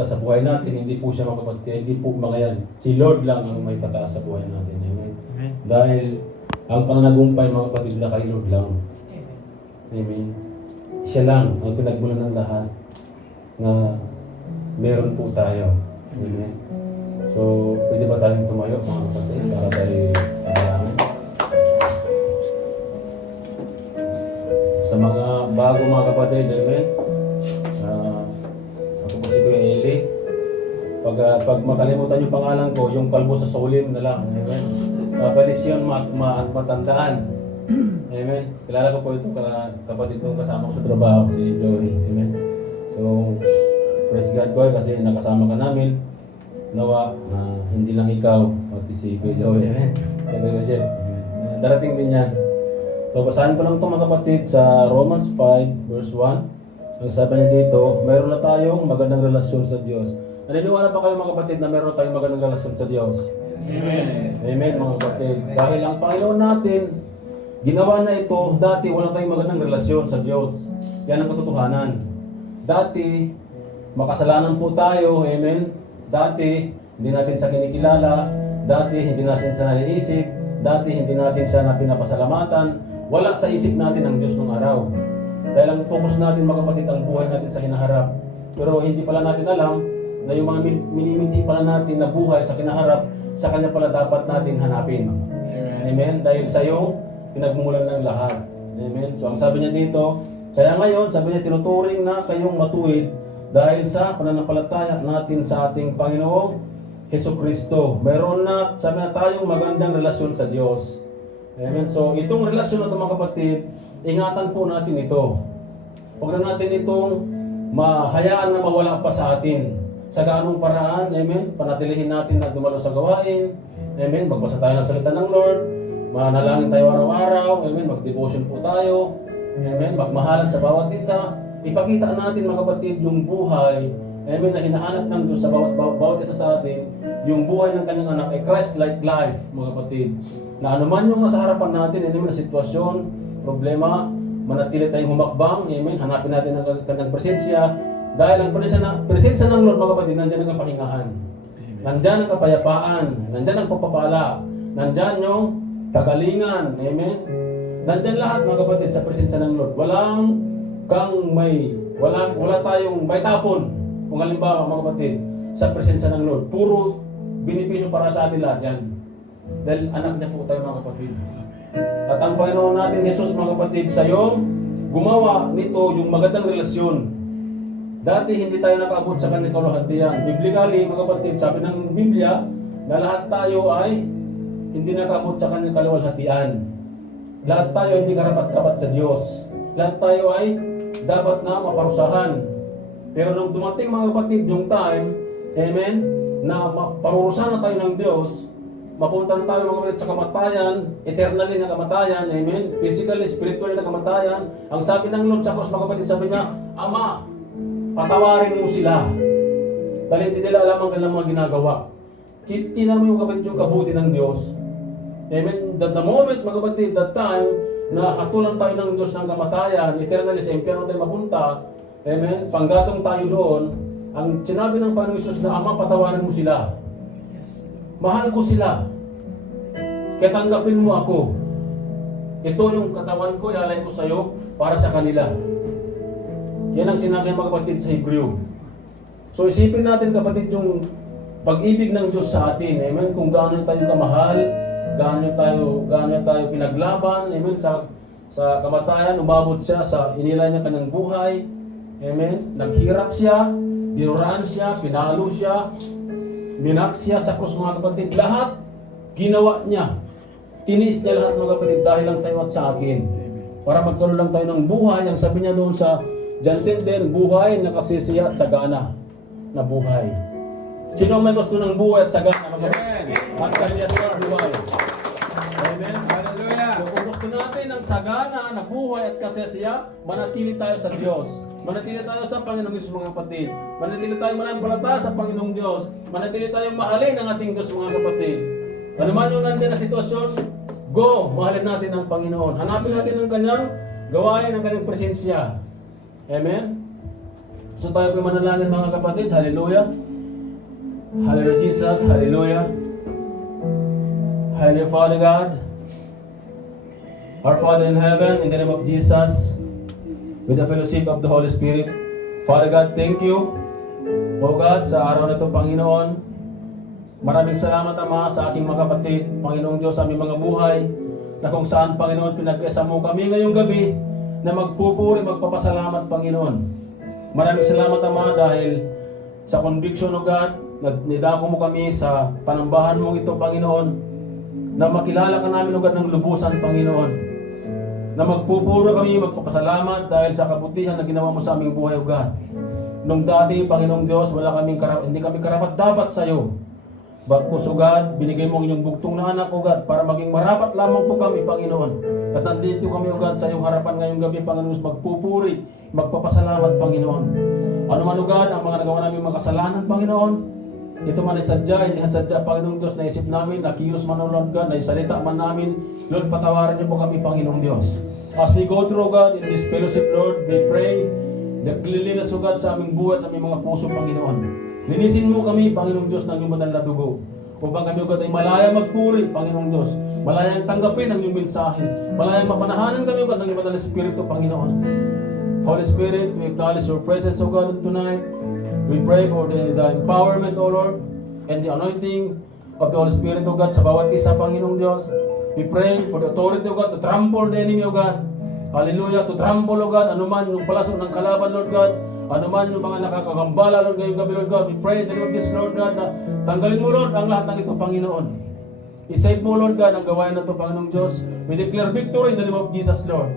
talaga sa buhay natin, hindi po siya mga kapatid, hindi po mga yan. Si Lord lang ang may tataas sa buhay natin. Amen. Amen. Dahil ang pananagumpay mga kapatid na kay Lord lang. Amen. Siya lang ang pinagmulan ng lahat na meron po tayo. Amen. So, pwede ba tayong tumayo mga kapatid para tayo panalangin? Sa mga bago mga kapatid, amen. Ako po si Kuya Eli. Pag makalimutan yung pangalan ko, yung kalbo sa solim na lang. Amen. Papalis yun matandaan. Amen. Kilala ko po ito kapatid kong kasama ko sa trabaho, si Joey. Amen. So, praise God ko kasi nakasama ka namin. Nawa na hindi lang ikaw, pati si Kuya Joey. Amen. Sa Kuya Chef. Darating din yan. So, basahin ko lang ito mga kapatid sa Romans 5 verse 1. Ang sabi niya dito, mayroon na tayong magandang relasyon sa Diyos. Naniniwala pa kayo mga kapatid na mayroon tayong magandang relasyon sa Diyos? Amen. Amen mga kapatid. Dahil ang Panginoon natin, ginawa na ito, dati wala tayong magandang relasyon sa Diyos. Yan ang katotohanan. Dati, makasalanan po tayo, amen. Dati, hindi natin sa kinikilala. Dati, hindi natin sa naiisip. Dati, hindi natin siya na pinapasalamatan. Wala sa isip natin ang Diyos ng araw. Dahil ang focus natin mga kapatid, ang buhay natin sa hinaharap. Pero hindi pala natin alam na yung mga minimiti pala natin na buhay sa kinaharap, sa Kanya pala dapat natin hanapin. Amen. Dahil sa iyo, pinagmulan ng lahat. Amen. So ang sabi niya dito, kaya ngayon, sabi niya, tinuturing na kayong matuwid dahil sa pananampalataya natin sa ating Panginoong Hesukristo. Mayroon na, sabi na tayong magandang relasyon sa Diyos. Amen. So itong relasyon na ito mga kapatid, ingatan po natin ito. Huwag na natin itong mahayaan na mawala pa sa atin. Sa gaanong paraan, amen, panatilihin natin na dumalo sa gawain. Amen, magbasa tayo ng salita ng Lord. Manalangin tayo araw-araw. Amen, mag-devotion po tayo. Amen, magmahalan sa bawat isa. Ipakita natin mga kapatid yung buhay, amen, na hinahanap ng Diyos sa bawat isa sa atin. Yung buhay ng kanyang anak ay Christ-like life, mga kapatid. Na anuman yung nasa harapan natin, amen, na sitwasyon, problema, manatili tayong humakbang, amen, hanapin natin ang kanyang presensya. Dahil ang presensya ng Lord, mga kapatid, nandyan ang kapahingahan. Nandyan ang kapayapaan, nandyan ang pagpapala, nandyan yung kagalingan, amen. Nandyan lahat mga kapatid sa presensya ng Lord. Wala tayong may tapon. Kung halimbawa mga kapatid, sa presensya ng Lord, puro binipisyo para sa atin lahat yan. Dahil anak niya po tayo mga kapatid. At ang Panginoon natin, Jesus mga kapatid, sa iyo, gumawa nito yung magandang relasyon. Dati hindi tayo nakaabot sa kanyang kaluhatian. Biblically mga kapatid, sabi ng Biblia, na lahat tayo ay hindi nakaabot sa kanyang kaluwalhatian. Lahat tayo hindi karapat-dapat sa Diyos. Lahat tayo ay dapat na maparusahan. Pero nung dumating mga kapatid yung time, amen, na parurusahan na tayo ng Diyos, mapunta na tayo mga kapatid sa kamatayan, eternally na kamatayan, amen, physically, spiritually na kamatayan. Ang sabi ng Lord sa cross mga kapatid, sabi niya, Ama, patawarin mo sila. Dahil hindi nila alam ang kanilang mga ginagawa. Tinan mo yung kapatid yung kabuti ng Diyos. Amen. That the moment, mga kapatid, that time, na hatulan tayo ng Diyos ng kamatayan, eternally sa impyerno tayo mapunta, amen, panggatong tayo doon, ang sinabi ng Panginoon Jesus na, Ama, patawarin mo sila. Mahal ko sila. Kaya tanggapin mo ako. Ito yung katawan ko, ialay ko sa iyo para sa kanila. Yan ang sinabi ng mga kapatid sa Hebreo. So isipin natin kapatid yung pag-ibig ng Diyos sa atin. Amen. Kung gaano tayo kamahal, gaano tayo pinaglaban, amen, sa kamatayan, umabot siya sa inilay niya kanyang buhay. Amen. Naghirap siya, dinuraan siya, pinalo siya, minak siya sa krus mga kapatid. Lahat ginawa niya. Tinis niya lahat mga kapatid dahil lang sa iyo at sa akin. Para magkaroon lang tayo ng buhay. Ang sabi niya doon sa John 10:10, buhay na kasisiya at sagana na buhay. Sino may gusto ng buhay at sagana? At kasisiya at buhay. Amen. Hallelujah. So, kung gusto natin ng sagana na buhay at kasisiya, manatili tayo sa Diyos. Manatili tayo sa Panginoong Diyos mga kapatid. Manatili tayo manampalataya sa Panginoong Diyos. Manatili tayong mahalin ang ating Diyos mga kapatid. Ano man yung nandiyan na sitwasyon, go, mahalin natin ang Panginoon. Hanapin natin ang kanyang gawain, ang kanyang presensya. Amen? So tayo po manalangin mga kapatid. Hallelujah. Hallelujah Jesus. Hallelujah. Hallelujah Father God. Our Father in heaven, in the name of Jesus, with the fellowship of the Holy Spirit. Father God, thank you, O God, sa araw na ito, Panginoon. Maraming salamat, Ama, sa aking mga kapatid, Panginoong Diyos, sa aming mga buhay, na kung saan, Panginoon, pinag-isa mo kami ngayong gabi, na magpupuri, magpapasalamat, Panginoon. Maraming salamat, Ama, dahil sa conviction, O God, nidako mo kami sa panambahan mong ito, Panginoon, na makilala ka namin, O God, ng lubusan, Panginoon. Na magpupuro kami, magpapasalamat dahil sa kabutihan na ginawa mo sa aming buhay, O God. Nung dati, Panginoong Diyos, hindi kami karapat-dapat sa iyo. Bagkus, O God, binigay mo ang inyong bugtong na anak, O God, para maging marapat lamang po kami, Panginoon. At nandito kami, O God, sa iyong harapan ngayong gabi, Panginoon, magpupuri, magpapasalamat, Panginoon. Ano man, O God, ang mga nagawa namin mga kasalanan, Panginoon, ito man ay sadya, hindi sadya, Panginoong Diyos, naisip namin, nakiyos man, O Lord God, naisalita man namin, Lord, patawarin niyo po kami, Panginoong Diyos. As we go through, O God, in this fellowship, Lord, we pray, the cleanliness, O God, sa aming buhay, sa aming mga puso, Panginoon. Linisin mo kami, Panginoong Diyos, ng iyong banal na dugo. Upang kami, O God, ay malaya magpuri, Panginoong Diyos. Malayang tanggapin ang iyong mensahe. Malayang mapanahanan kami, O God, ng iyong banal na Espiritu, Panginoon. Holy Spirit, we acknowledge your presence, O God, tonight. We pray for the empowerment, O Lord, and the anointing of the Holy Spirit, O God, sa bawat isa, Panginoong Diyos. We pray for the authority, O God, to trample the enemy, O God. Hallelujah, to trample, O God, anuman yung palasok ng kalaban, Lord God, anuman yung mga nakakagambala, Lord, ngayong gabi, Lord God, we pray in the name of Jesus, Lord God, na tanggalin mo, Lord, ang lahat ng ito, Panginoon. I-save mo, Lord God, ang gawain na ito, Panginoong Diyos. We declare victory in the name of Jesus, Lord,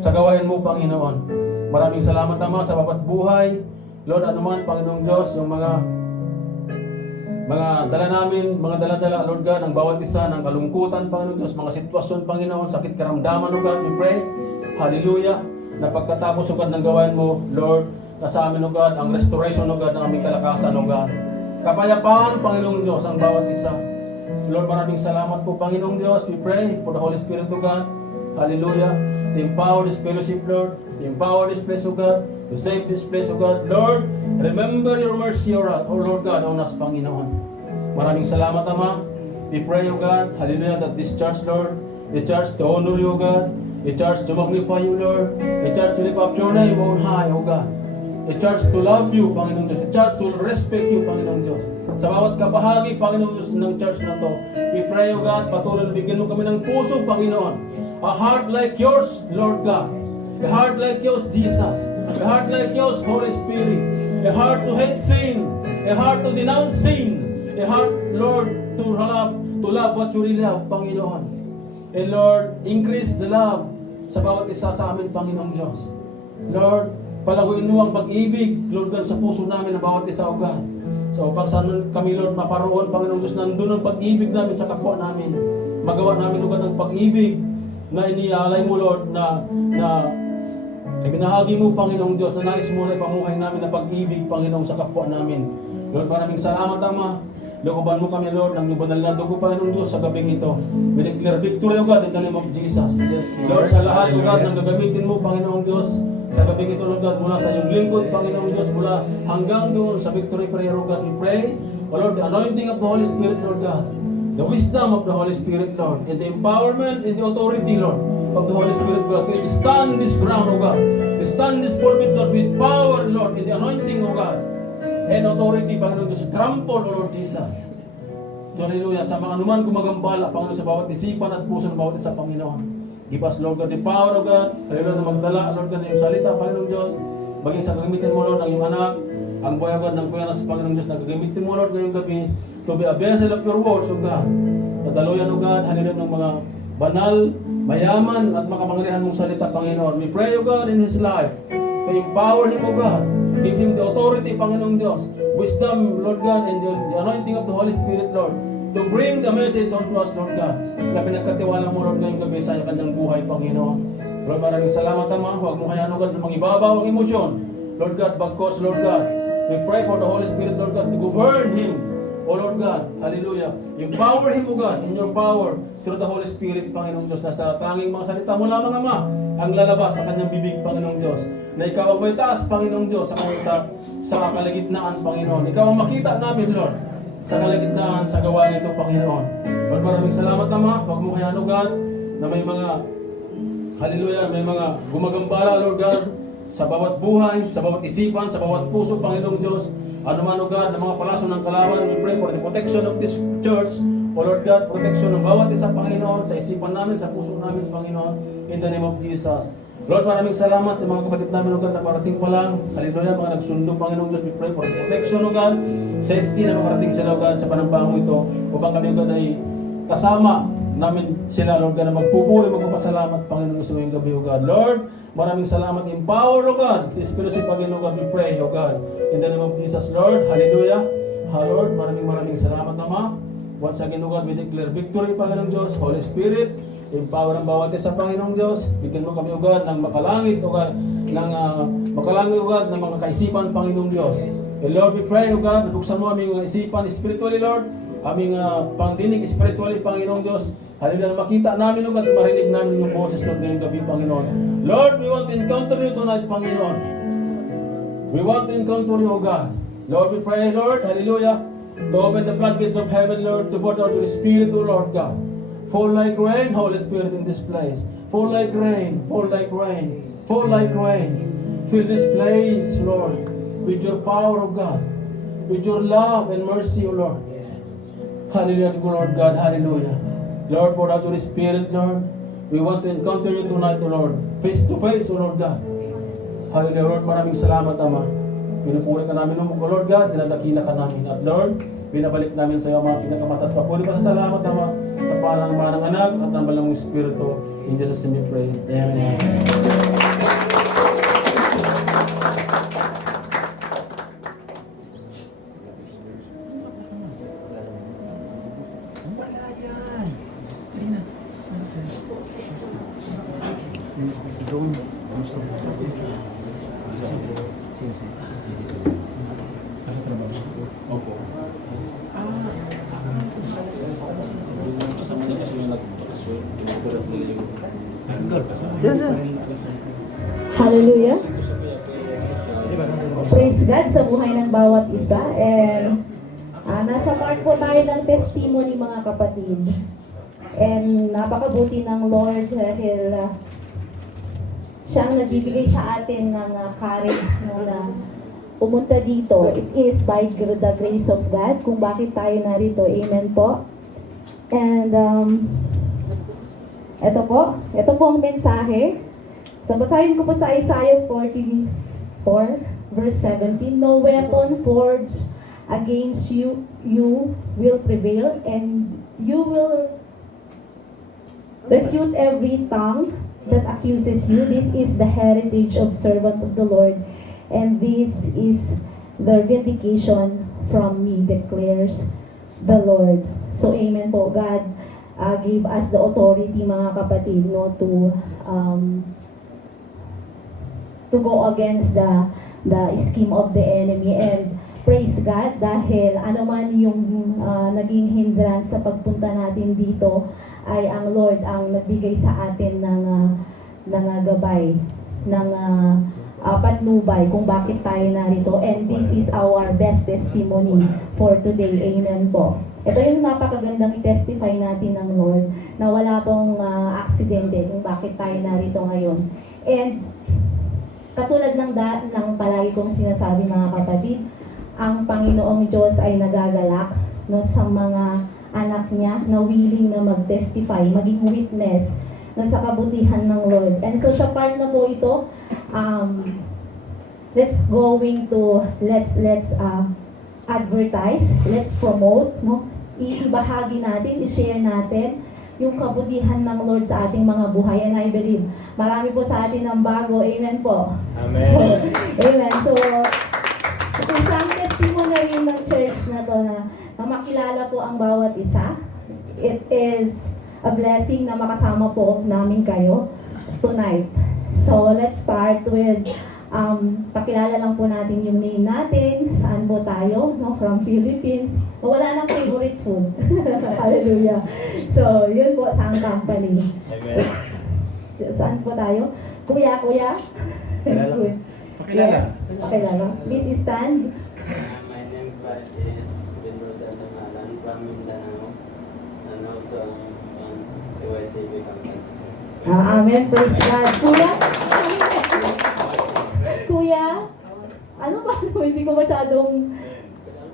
sa gawain mo, Panginoon. Maraming salamat, Ama, sa bawat buhay. Lord, anuman, Panginoong Diyos, yung mga dala namin, mga dala-dala, Lord God, ang bawat isa ng kalungkutan, Panginoon Diyos, mga sitwasyon, Panginoon, sakit, karamdaman, Lord God, we pray, hallelujah, na pagkatapos, Lord God, ng gawain mo, Lord, na sa amin, Lord God, ang restoration, Lord God, ng aming kalakasan, Lord God. Kapayapaan, Panginoong Diyos, ang bawat isa. Lord, maraming salamat po, Panginoong Diyos, we pray for the Holy Spirit, Lord God, hallelujah, to empower this fellowship, Lord, to empower this place, Lord God, to save this place, O God. Lord, remember your mercy, O Lord God, on us, Panginoon. Maraming salamat, Ama. We pray, O God, hallelujah, that this church, Lord, the church to honor you, O God, the church to magnify you, Lord, the church to lift up your name on high, O God, the church to love you, Panginoon Diyos, the church to respect you, Panginoon Diyos. Sa bawat kabahagi, Panginoon Diyos, ng church na to, we pray, O God, patuloy na bigyan mo kami ng puso, Panginoon, a heart like yours, Lord God. A heart like yours, Jesus. A heart like yours, Holy Spirit. A heart to hate sin. A heart to denounce sin. A heart, Lord, to love what you really love, Panginoon. And Lord, increase the love sa bawat isa sa amin, Panginoong Diyos. Lord, palaguin mo ang pag-ibig, Lord God, sa puso namin ng bawat isa, O God. So, upang saan kami, Lord, maparoon, Panginoong Diyos, nandun ang pag-ibig namin sa kapwa namin. Magawa namin, Lord, ng pag-ibig na inialay mo, Lord, na ibinahagi mo, Panginoong Diyos, na nais mo na ipamuhay namin na pag-ibig, Panginoong, sa kapwa namin. Lord, maraming salamat, Ama. Lukuban mo kami, Lord, ng banal na dugo, Panginoong Diyos, sa gabing ito. We declare victory, O God, in the name of Jesus. Yes, Lord, sa lahat, O God, ng gagamitin mo, Panginoong Diyos, sa gabing ito, Lord God, mula sa iyong lingkod, Panginoong Diyos, mula hanggang doon sa victory prayer, O God, we pray, O Lord, the anointing of the Holy Spirit, Lord God, the wisdom of the Holy Spirit, Lord, and the empowerment and the authority, Lord, of the Holy Spirit, God, to stand this ground, O God, to stand this pulpit, Lord, with power, Lord, in the anointing, O God, and authority, Panginoon Diyos, trample, O Lord Jesus. Hallelujah, sa mga anuman gumagambala, Panginoon, sa bawat isipan at puso ng bawat isa, Panginoon. Give us, Lord God, the power, O God, hallelujah, na magdala, Lord God, ng iyong salita, Panginoon Diyos, maging sa gagamitin mo, Lord, ng iyong anak, ang buhay, O God, ng kuya na sa Panginoon Diyos, na gagamitin mo, Lord, ngayong gabi, to be a vessel of your words, O God. Nadaluyan, O God, hallelujah, ng mga banal, mayaman at makapangyarihan mong salita, Panginoon. We pray, O God, in His life, to empower Him, O God. Give Him the authority, Panginoong Diyos. Wisdom, Lord God, and the anointing of the Holy Spirit, Lord. To bring the message unto us, Lord God. Na pinagkatiwala mo, Lord, ngayong gabi sa kanyang buhay, Panginoon. Lord, maraming salamat, Ama. Huwag mo kayaan, O God, na mangibabaw ang emosyon. Lord God, bagkos, Lord God. We pray for the Holy Spirit, Lord God, to govern Him. O O Lord God, hallelujah. Empower him, O God, in your power through the Holy Spirit, Panginoong Diyos, na sa tanging mga salita mo lamang, Ama, ang lalabas sa kanyang bibig, Panginoong Diyos. Na ikaw ang may taas, Panginoong Diyos, sa kalagitnaan, Panginoon. Ikaw ang makita namin, Lord, sa kalagitnaan, sa gawa nito, Panginoon. Lord, maraming salamat, Ama. Huwag mo kayaan, O God, na may mga, hallelujah, may mga gumagambala, Lord God, sa bawat buhay, sa bawat isipan, sa bawat puso, Panginoong Diyos. Ano man, O God, ng mga palaso ng kalaban, we pray for the protection of this church. O Lord God, protection ng bawat isa, Panginoon, sa isipan namin, sa puso namin, Panginoon, in the name of Jesus. Lord, maraming salamat, yung mga kapatid namin, O God, na parating pa lang. Hallelujah, mga nagsundo, Panginoong Diyos, we pray for the protection, O God, safety na makarating sila, O God, sa panambango ito, upang kami, O God, ay kasama namin sila, Lord God, na magpupuri, magpapasalamat, Panginoon, sa ngayong gabi, O God. Lord, maraming salamat. Empower, O God. This fellowship again, O God, we pray, O God. In the name of Jesus, Lord. Hallelujah. Lord, maraming salamat, Ama. Once again, O God, we declare victory, Panginoong Diyos. Holy Spirit, empower ang bawat isa, Panginoong Diyos. Bigyan mo kami, O God, ng makalangit, O God, makalangit, O God, ng mga kaisipan, Panginoong Diyos. And Lord, we pray, O God, nabuksan mo aming mga isipan spiritually, Lord. Aming pangdinig spiritually, Panginoong Diyos. Hallelujah, makita namin, O God, marinig namin yung boses, Lord, ngayong gabi, Panginoon. Lord, we want to encounter you tonight, Panginoon. We want to encounter you, O God. Lord, we pray, Lord, hallelujah, to open the floodgates of heaven, Lord, to pour out your Spirit, O Lord God. Fall like rain, Holy Spirit, in this place. Fall like rain, fall like rain, fall like rain. Fill this place, Lord, with your power, O God, with your love and mercy, O Lord. Hallelujah, Lord God, hallelujah. Lord, pour out your Spirit, Lord. We want to encounter you tonight, O Lord, face to face, O Lord God. Hallelujah, Lord, maraming salamat, Ama. Pinupuri ka namin, O Lord God, dinadakila ka namin. At Lord, binabalik namin sa iyo mga pinakamatas pa. Puri pa sa salamat, Ama, sa pangalan ng Anak at ng Banal mong Espiritu. In Jesus' name we pray. Amen. Opo. Kasama niya kasi yung nagbakasyon. Tinutulat nila yung hanggar kasama. Hallelujah. Praise God sa buhay ng bawat isa. And nasa part po tayo ng testimony, mga kapatid. And napakabuti ng Lord dahil siya ang nagbibigay sa atin ng courage na pumunta dito. It is by the grace of God kung bakit tayo narito. Amen po. And ito po ang mensahe. So basahin ko po sa Isaiah 44 verse 17. No weapon forged against you will prevail, and you will refute every tongue that accuses you. This is the heritage of servant of the Lord, and this is the vindication from me, declares the Lord. So amen po. God give us the authority, mga kapatid, no, to go against the scheme of the enemy. And praise God dahil ano man yung naging hindrance sa pagpunta natin dito, ay ang Lord ang nagbigay sa atin ng gabay, ng patnubay kung bakit tayo narito. And this is our best testimony for today. Amen po. Ito yung napakagandang i-testify natin ng Lord na wala pong aksidente kung bakit tayo narito ngayon. And katulad ng palagi kong sinasabi, mga kapatid, ang Panginoong Diyos ay nagagalak, no, sa mga anak niya na willing na mag-testify, maging witness na sa kabutihan ng Lord. And so sa part na po ito, let's advertise, let's promote, no? Ibahagi natin, i-share natin yung kabutihan ng Lord sa ating mga buhay. And I believe, marami po sa atin ang bago. Amen po. Amen. So, amen. So, isang testimony rin ng church na to na makilala po ang bawat isa. It is a blessing na makasama po namin kayo tonight. So, let's start with Pakilala lang po natin yung name natin, saan po tayo, no? From Philippines. Wala nang favorite food. Hallelujah. So, yun po sa company. Amen. Saan po tayo? Kuya. Pakilala. Yes, pakilala. Please stand. My name is Benro Damalan from Mindanao and also on PYTV company. Amen. Praise God. Kuya, ano ba? Hindi ko masyadong...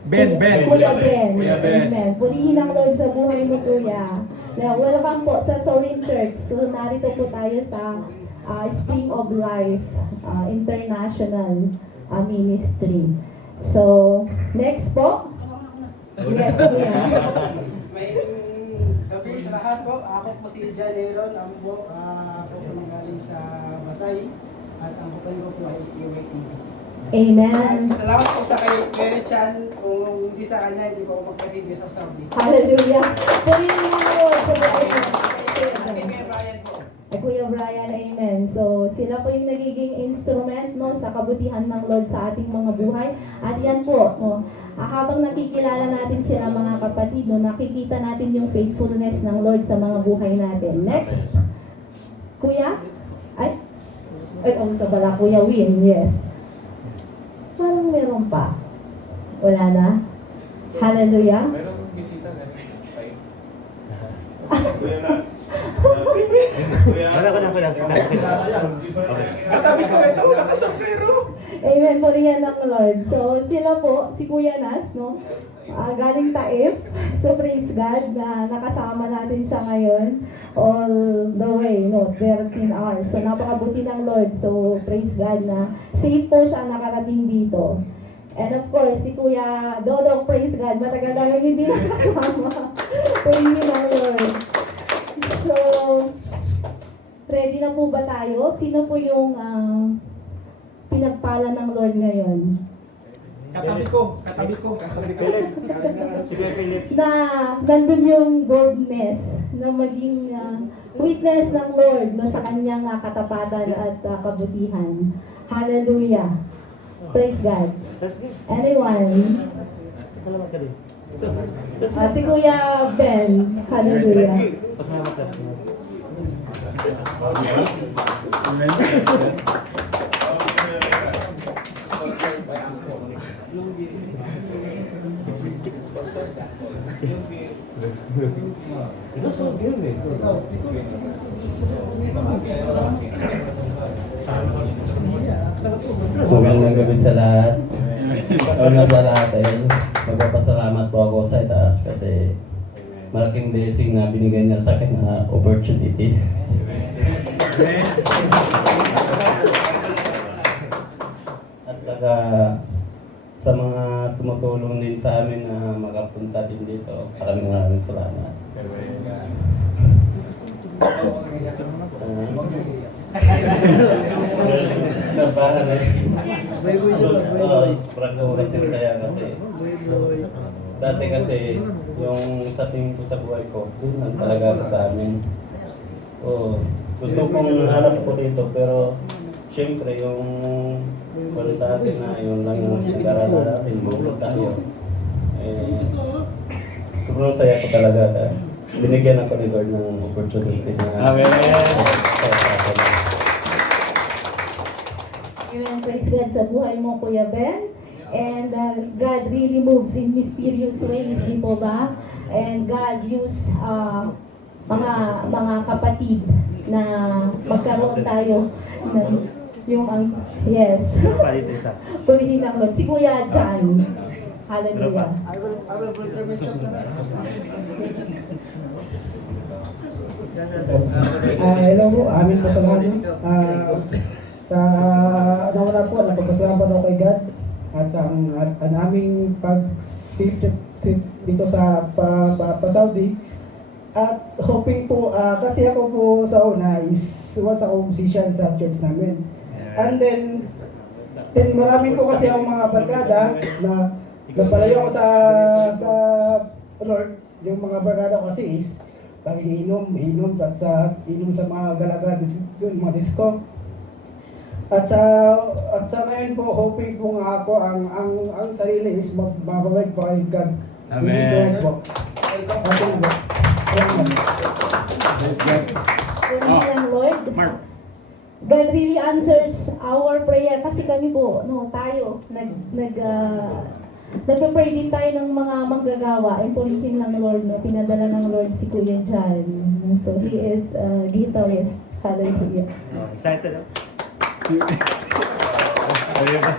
Ben. Kuya Ben. Kuya Ben. Amen. Purihin ang Lord sa buhay mo, Kuya. Now, welcome po sa Sorin Church. So, narito po tayo sa Spring of Life International Ministry. So, next po. Yes, Kuya. May gabi sa lahat po. Ako po si Janeron Ambo. Ako po nanggaling sa Masay. At ang kapatid ko po ay PYTV. At Amen. salamat po sa kay Claire Chan. Kung hindi sa kanya, hindi po ako magka-video sa Saudi. Hallelujah. Purihin ang Lord sa buhay mo. At kay Ryan po. Ay, Kuya Brian, amen. So, sila po yung nagiging instrument, no, sa kabutihan ng Lord sa ating mga buhay. At yan po, no, habang nakikilala natin sila mga kapatid, no, nakikita natin yung faithfulness ng Lord sa mga buhay natin. Next. Kuya? Ay, sa pala, Kuya Win, yes. Parang meron pa. Wala na? Hallelujah. Merong bisita na. Katabi ko ito, nakasombrero. Amen po riyan ng Lord. So, sila po, si Kuya Nas, no? Galing Taif. So, praise God na nakasama natin siya ngayon all the way, no? 13 hours. So, napakabuti ng Lord. So, praise God na safe po siya nakarating dito. And of course, si Kuya Dodong, praise God, matagal namin hindi nakasama. Purihin ng Lord. So, ready na po ba tayo? Sino po yung pinagpala ng Lord ngayon? Katabi ko. Si Kuya Philip. Na nandun yung boldness na maging witness ng Lord no, sa kanyang katapatan at kabutihan. Hallelujah. Praise God. Anyone? Salamat ka din. Si Kuya Ben. Hallelujah. Pasalamat ka. Amen. Ito sa yun eh. Magandang gabi sa lahat. Una sa lahat ay magpapasalamat po ako sa itaas kasi malaking blessing na binigay niya sa akin na opportunity. At saka sa mga tumutulong din sa amin na makapunta din dito. Maraming salamat. Nabahan eh. Sobrang kasi saya kasi. Dati kasi yung sa tingin ko sa buhay ko, yun talaga sa amin. Gusto kong hanap ko dito pero syempre yung wala sa atin na yun lang yung nag-aaral natin, bukod tayo. Sobrang saya ko talaga. Binigyan ako ni Lord ng opportunity na Amen. Amen. Praise God sa buhay mo, Kuya Ben. And God really moves in mysterious ways, di po ba? And God use mga kapatid na magkaroon tayo ng yung yes. Palit isa. Purihin ang Lord. Si Kuya John. Hallelujah. I will prepare myself na. Hello po, amin po sa lahat. Sa nauna po, napagpasalamat ako kay God at sa ang aming pag-shift dito sa Saudi. At hoping po, kasi ako po sa una is once ako musician sa church namin. And then marami po kasi akong mga barkada na nagpalayo ako sa Lord. Yung mga barkada ko kasi is pag inom at sa inom sa mga gala-gala doon, mga disco. At sa ngayon po, hoping po nga ako ang sarili is mababalik po kay God. Amen. Hindi ko yan po. Amen po. Amen. Purihin ang Lord. God really answers our prayer kasi kami po, tayo, nagpe-pray din tayo ng mga manggagawa and purihin lang Lord, pinadala ng Lord si Kuya Jan. So he is a guitarist. Hallelujah. Excited ako. Ayun ba?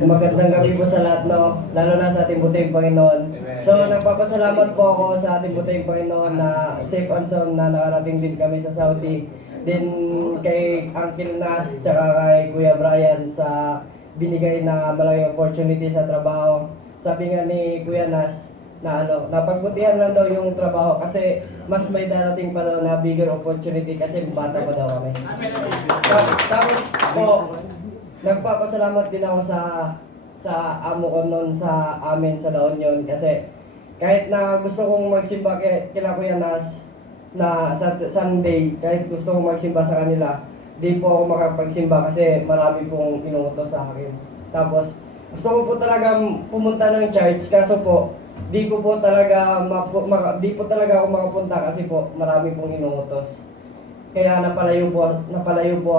Magandang gabi po sa lahat, no? Lalo na sa ating buting Panginoon. So, nagpapasalamat po ako sa ating buting Panginoon na safe and sound na nakarating din kami sa Saudi. Din kay Uncle Nas, tsaka kay Kuya Brian sa binigay na malaking opportunity sa trabaho. Sabi nga ni Kuya Nas, na napagbutihan lang daw yung trabaho kasi mas may darating pa daw na bigger opportunity kasi bata pa daw kami. Tapos po, nagpapasalamat din ako sa amo ko noon sa amin sa La Union kasi kahit na gusto kong magsimba kila Kuya Nas na sa Sunday, kahit gusto kong magsimba sa kanila, di po ako makapagsimba kasi marami pong inuutos sa akin. Tapos gusto ko po talaga pumunta ng church kaso po di po talaga ako makapunta kasi po marami pong inuutos. Kaya napalayo po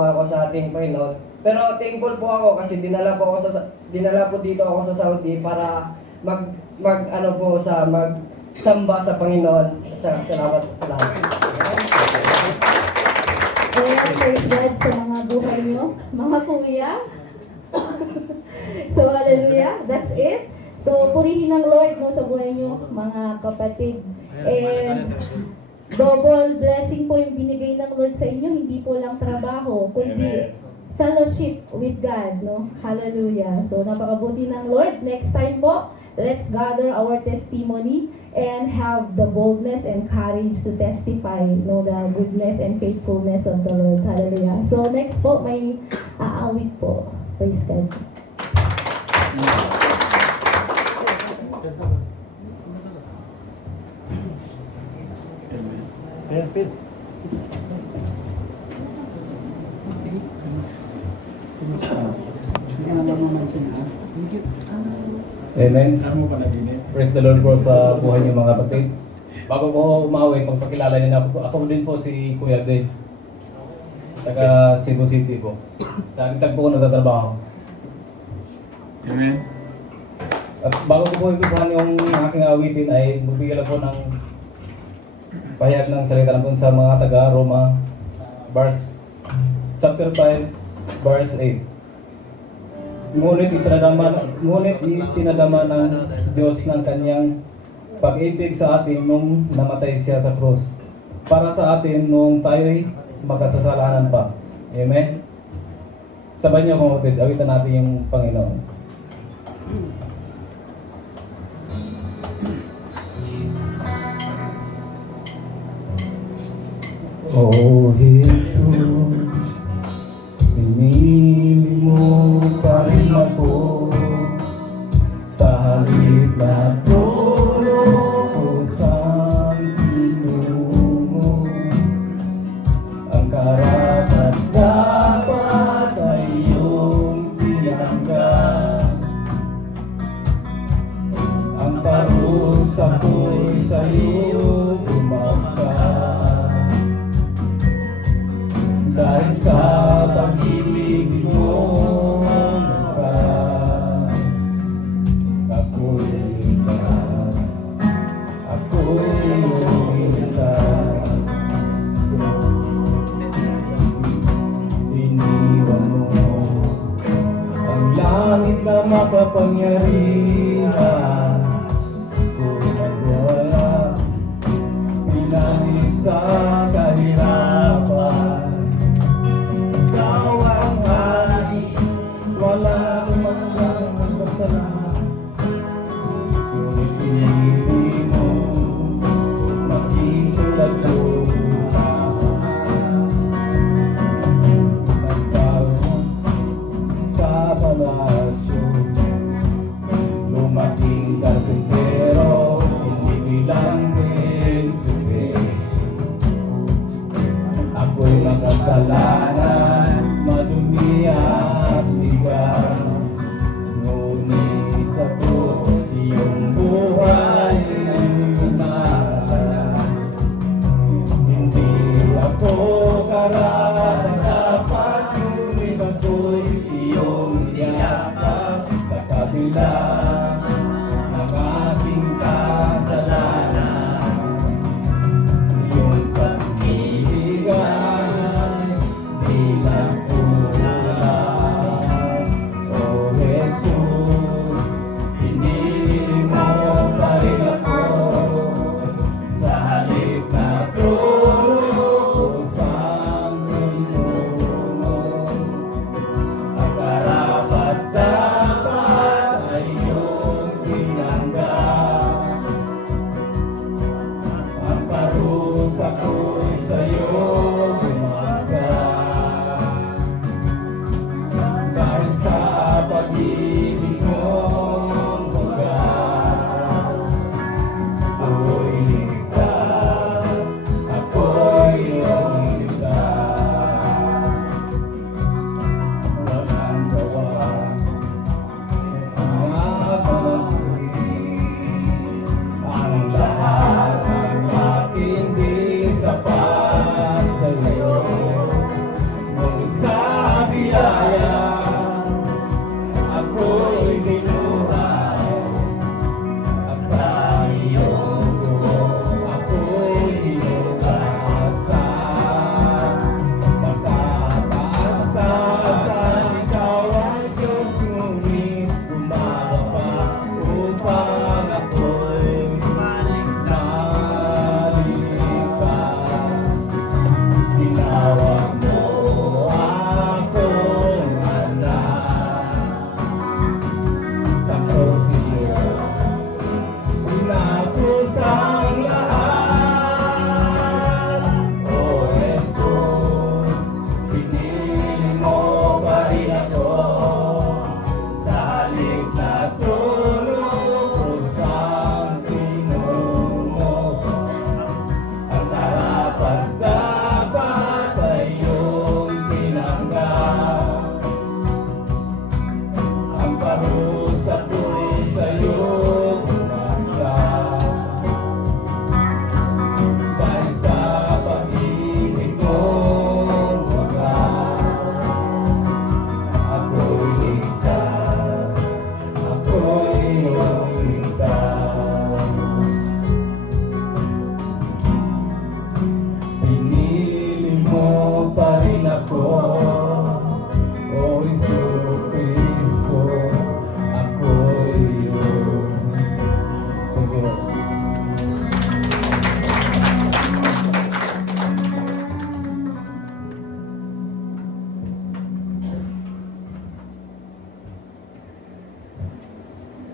ako sa ating Panginoon. Pero thankful po ako kasi dinala po dito ako sa Saudi para magsamba sa Panginoon. Salamat sa lahat. Kaya praise God sa mga buhay nyo, mga kuya. So hallelujah, that's it. So purihin ng Lord sa buhay nyo, mga kapatid. And double blessing po yung binigay ng Lord sa inyo, hindi po lang trabaho, kundi fellowship with God, Hallelujah. So napakabuti ng Lord. Next time po, let's gather our testimony and have the boldness and courage to testify, the goodness and faithfulness of the Lord. Hallelujah. So next po, may aawit po. Praise God. Ayan, Pin. Amen. Praise the Lord po sa buhay niyo mga kapatid. Bago ko umawit, magpakilala niyo na ako din po si Kuya Dave. Taga Cebu City po. Sa Alitag po ako nagtatrabaho. Amen. At bago ko po umpisahan yung aking awitin ay magbigay po ng pahayag ng salita lang po sa mga taga Roma chapter 5 verse 8. Ngunit ipinadama ng Diyos ng kanyang pag-ibig sa atin nung namatay siya sa krus. Para sa atin nung tayo'y makasasalanan pa. Amen? Sabay niyo mga kapatid, awitan natin yung Panginoon. Oh Jesus, pinili mo pa rin ako sa halip na turo ko sa tinungo. Ang karapat dapat ay iyong tinanggap. Ang parusa ko'y sa iyo bumagsak. Dahil sa pag-ibig mo nakas, ako'y ligtas, ako'y ligtas. Iniwan mo ang langit na makapangyarihan, kung wala pinanit sa kahirapan. Wala namang magpasalamat, ngunit pinili mo makitulad ko. Nagsawa sa palasyo, lumating ako'y iyong niyakap sa kabila ng aking kasalanan. Iyong pag-ibig ay di nagkulang. O Jesus, pinili mo pa rin ako sa halip na trono sa mundo. Ang karapat-dapat ay iyong tinanggap. Ang parusa ko'y sa'yo bumagsak. Dahil sa pag-ibig mong wagas, ako'y ligtas, ako'y iyong ligtas. Walang gawa ang ang lahat ng aking di sapat sa iyo. Ngunit sa biyaya, ako'y binuhay. At sa iyong buhok, ako'y hinugasan. Sa kataasan, ikaw ay Diyos, ngunit bumaba upang ako'y maligtas. Tinawag mo akong anak. Sa krus iyo, inapos ang lahat. O Jesus, pinili mo pa rin ako sa halip na trono, krus ang tinuro. Ang karapat-dapat ay iyong tinanggap. Ang parusa ko'y sa'yo bumagsak. Dahil sa pag-ibig mong wagas, ako'y ligtas, ako'y iyong ligtas. Pinili mo pa rin ako, O Jesucristo, ako'y iyong. Thank you.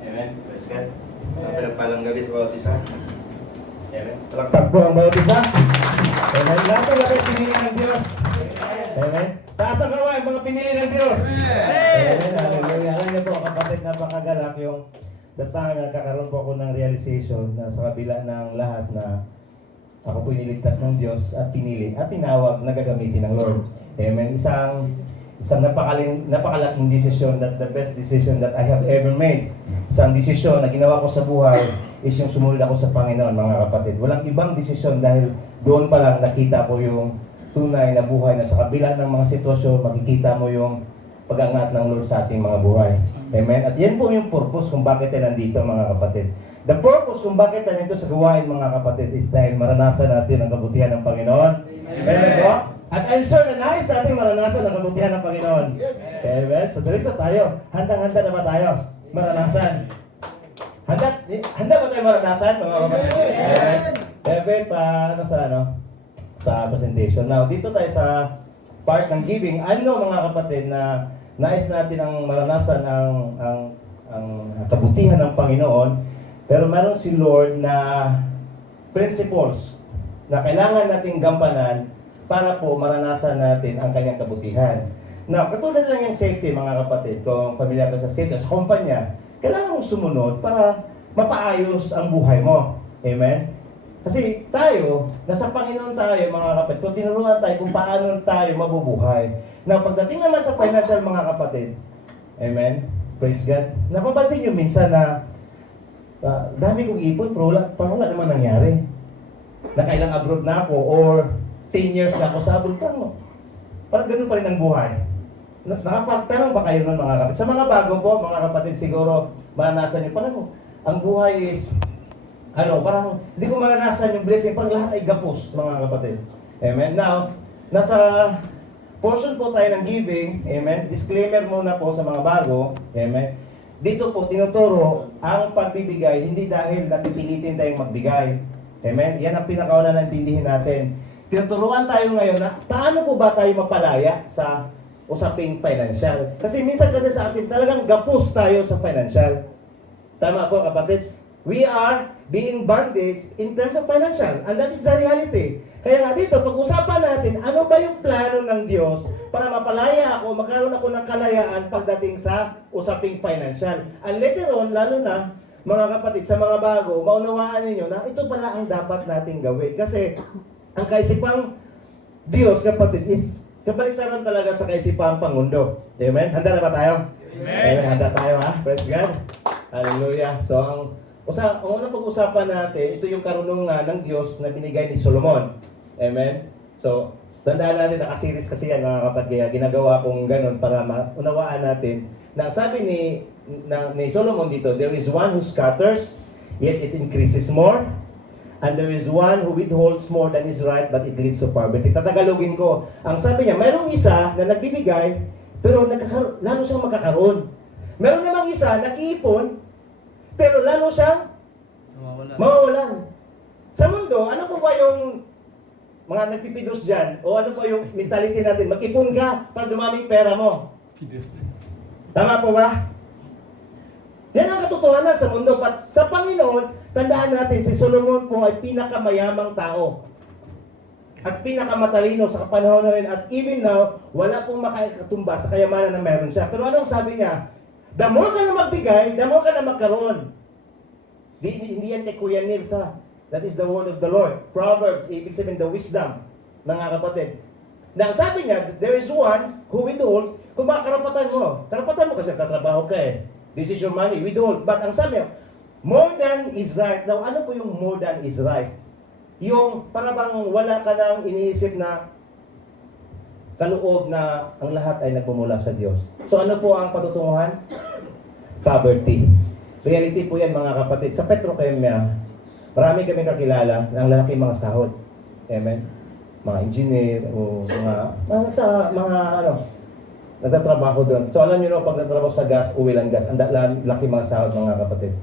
Amen. Praise God. Sa pinagpalang gabi sa bawat isa. Amen. Palakpak po ang bawat isa. Amen. Lahat ng lahat pinili ng Diyos. Amen. Taas ang kamay, mga pinili ng Diyos. Amen. Hallelujah. Alam niyo po, kapatid, napakagalak yung the time na nagkakaroon po ako ng realization na sa kabila ng lahat na ako po iniligtas ng Diyos at pinili at tinawag na gagamitin ng Lord. Amen. Isang napakalaking desisyon, that the best decision that I have ever made. Isang desisyon na ginawa ko sa buhay is yung sumunod ako sa Panginoon, mga kapatid. Walang ibang desisyon dahil doon pa lang nakita ko yung tunay na buhay na sa kabila ng mga sitwasyon, makikita mo yung pag-angat ng Lord sa ating mga buhay. Amen? At yan po yung purpose kung bakit tayo nandito, mga kapatid. The purpose kung bakit tayo nandito sa gawain, mga kapatid, is dahil maranasan natin ang kabutihan ng Panginoon. Amen po? At I'm sure na nais natin maranasan ang kabutihan ng Panginoon. Amen? So, diretso tayo. Handang-handa na ba tayo? Maranasan. Handa ba tayo maranasan, mga kapatid? Amen? Amen, sa presentation. Now, dito tayo sa part ng giving. Ano, mga kapatid, na nais natin ang maranasan ang kabutihan ng Panginoon, pero meron si Lord na principles na kailangan nating gampanan para po maranasan natin ang kanyang kabutihan. Now, katulad lang yung safety, mga kapatid, kung familiar ka sa safety, sa kumpanya, kailangan mong sumunod para mapaayos ang buhay mo. Amen? Kasi tayo, nasa Panginoon tayo, mga kapatid, kung tinuruan tayo kung paano tayo mabubuhay. Now, pagdating naman sa financial, mga kapatid, amen? Praise God. Napapansin nyo minsan na dami kong ipon, pero wala naman nangyari. Nakailang abroad na ako, or 10 years na ako sa abroad, parang ganun pa rin ang buhay. nakapagtanong ba kayo nun mga kapatid? Sa mga bago po, mga kapatid, siguro maranasan nyo, parang ang buhay is, parang hindi ko maranasan yung blessing, parang lahat ay gapos, mga kapatid. Amen? Now, nasa portion po tayo ng giving, amen? Disclaimer muna po sa mga bago, amen? Dito po, tinuturo ang pagbibigay, hindi dahil napipilitin tayong magbigay. Amen? Yan ang pinakauna na intindihin natin. Tinuturuan tayo ngayon na paano po ba tayo mapalaya sa usaping financial. Kasi minsan kasi sa atin talagang gapos tayo sa financial. Tama po kapatid? We are being bondage in terms of financial. And that is the reality. Kaya nga dito, pag-usapan natin, ano ba yung plano ng Diyos para mapalaya ako, magkaroon ako ng kalayaan pagdating sa usaping financial. And later on, lalo na, mga kapatid, sa mga bago, maunawaan ninyo na ito pala ang dapat nating gawin. Kasi ang kaisipang Diyos, kapatid, is kabaliktaran talaga sa kaisipang pangundo. Amen? Handa na ba tayo? Amen. Handa tayo, ha? Praise God. Hallelujah. So, ang unang pag-usapan natin, ito yung karunungan ng Diyos na binigay ni Solomon. Amen? So, tandaan natin, nakasiris kasi yan mga kapatid, kaya ginagawa kong ganun para maunawaan natin na sabi ni Solomon dito, there is one who scatters, yet it increases more. And there is one who withholds more than is right, but it leads to poverty. Tatagalogin ko. Ang sabi niya, mayroong isa na nagbibigay, pero lalo siyang magkakaroon. Meron namang isa, nag-iipon, pero lalo siyang mawawalan. Sa mundo, ano po ba yung mga nagpipidos dyan? O ano po yung mentality natin? Mag-ipon ka para dumaming pera mo. Tama po ba? Yan ang katotohanan sa mundo. But sa Panginoon, tandaan natin, si Solomon po ay pinakamayamang tao. At pinakamatalino sa kapanahon na rin. At even now, wala pong makakatumba sa kayamanan na meron siya. Pero anong sabi niya? The more ka na magbigay, the more ka na magkaroon. Hindi yan kay Kuya Nilsa. That is the word of the Lord. Proverbs, ibig sabihin the wisdom, mga kapatid. Na ang sabi niya, there is one who withholds kung mga karapatan mo. Karapatan mo kasi tatrabaho ka eh. This is your money, withhold. But ang sabi niya, more than is right. Now, ano po yung more than is right? Yung para bang wala ka nang iniisip na kaloob na ang lahat ay nagmumula sa Diyos. So ano po ang patutunguhan? Poverty. Reality po yan mga kapatid. Sa Petrochem, marami kami kakilala ng lalaking mga sahod. Amen? Mga engineer o mga nagtatrabaho doon. So alam niyo pag nagtatrabaho sa gas, oil and gas, ang laki mga sahod mga kapatid.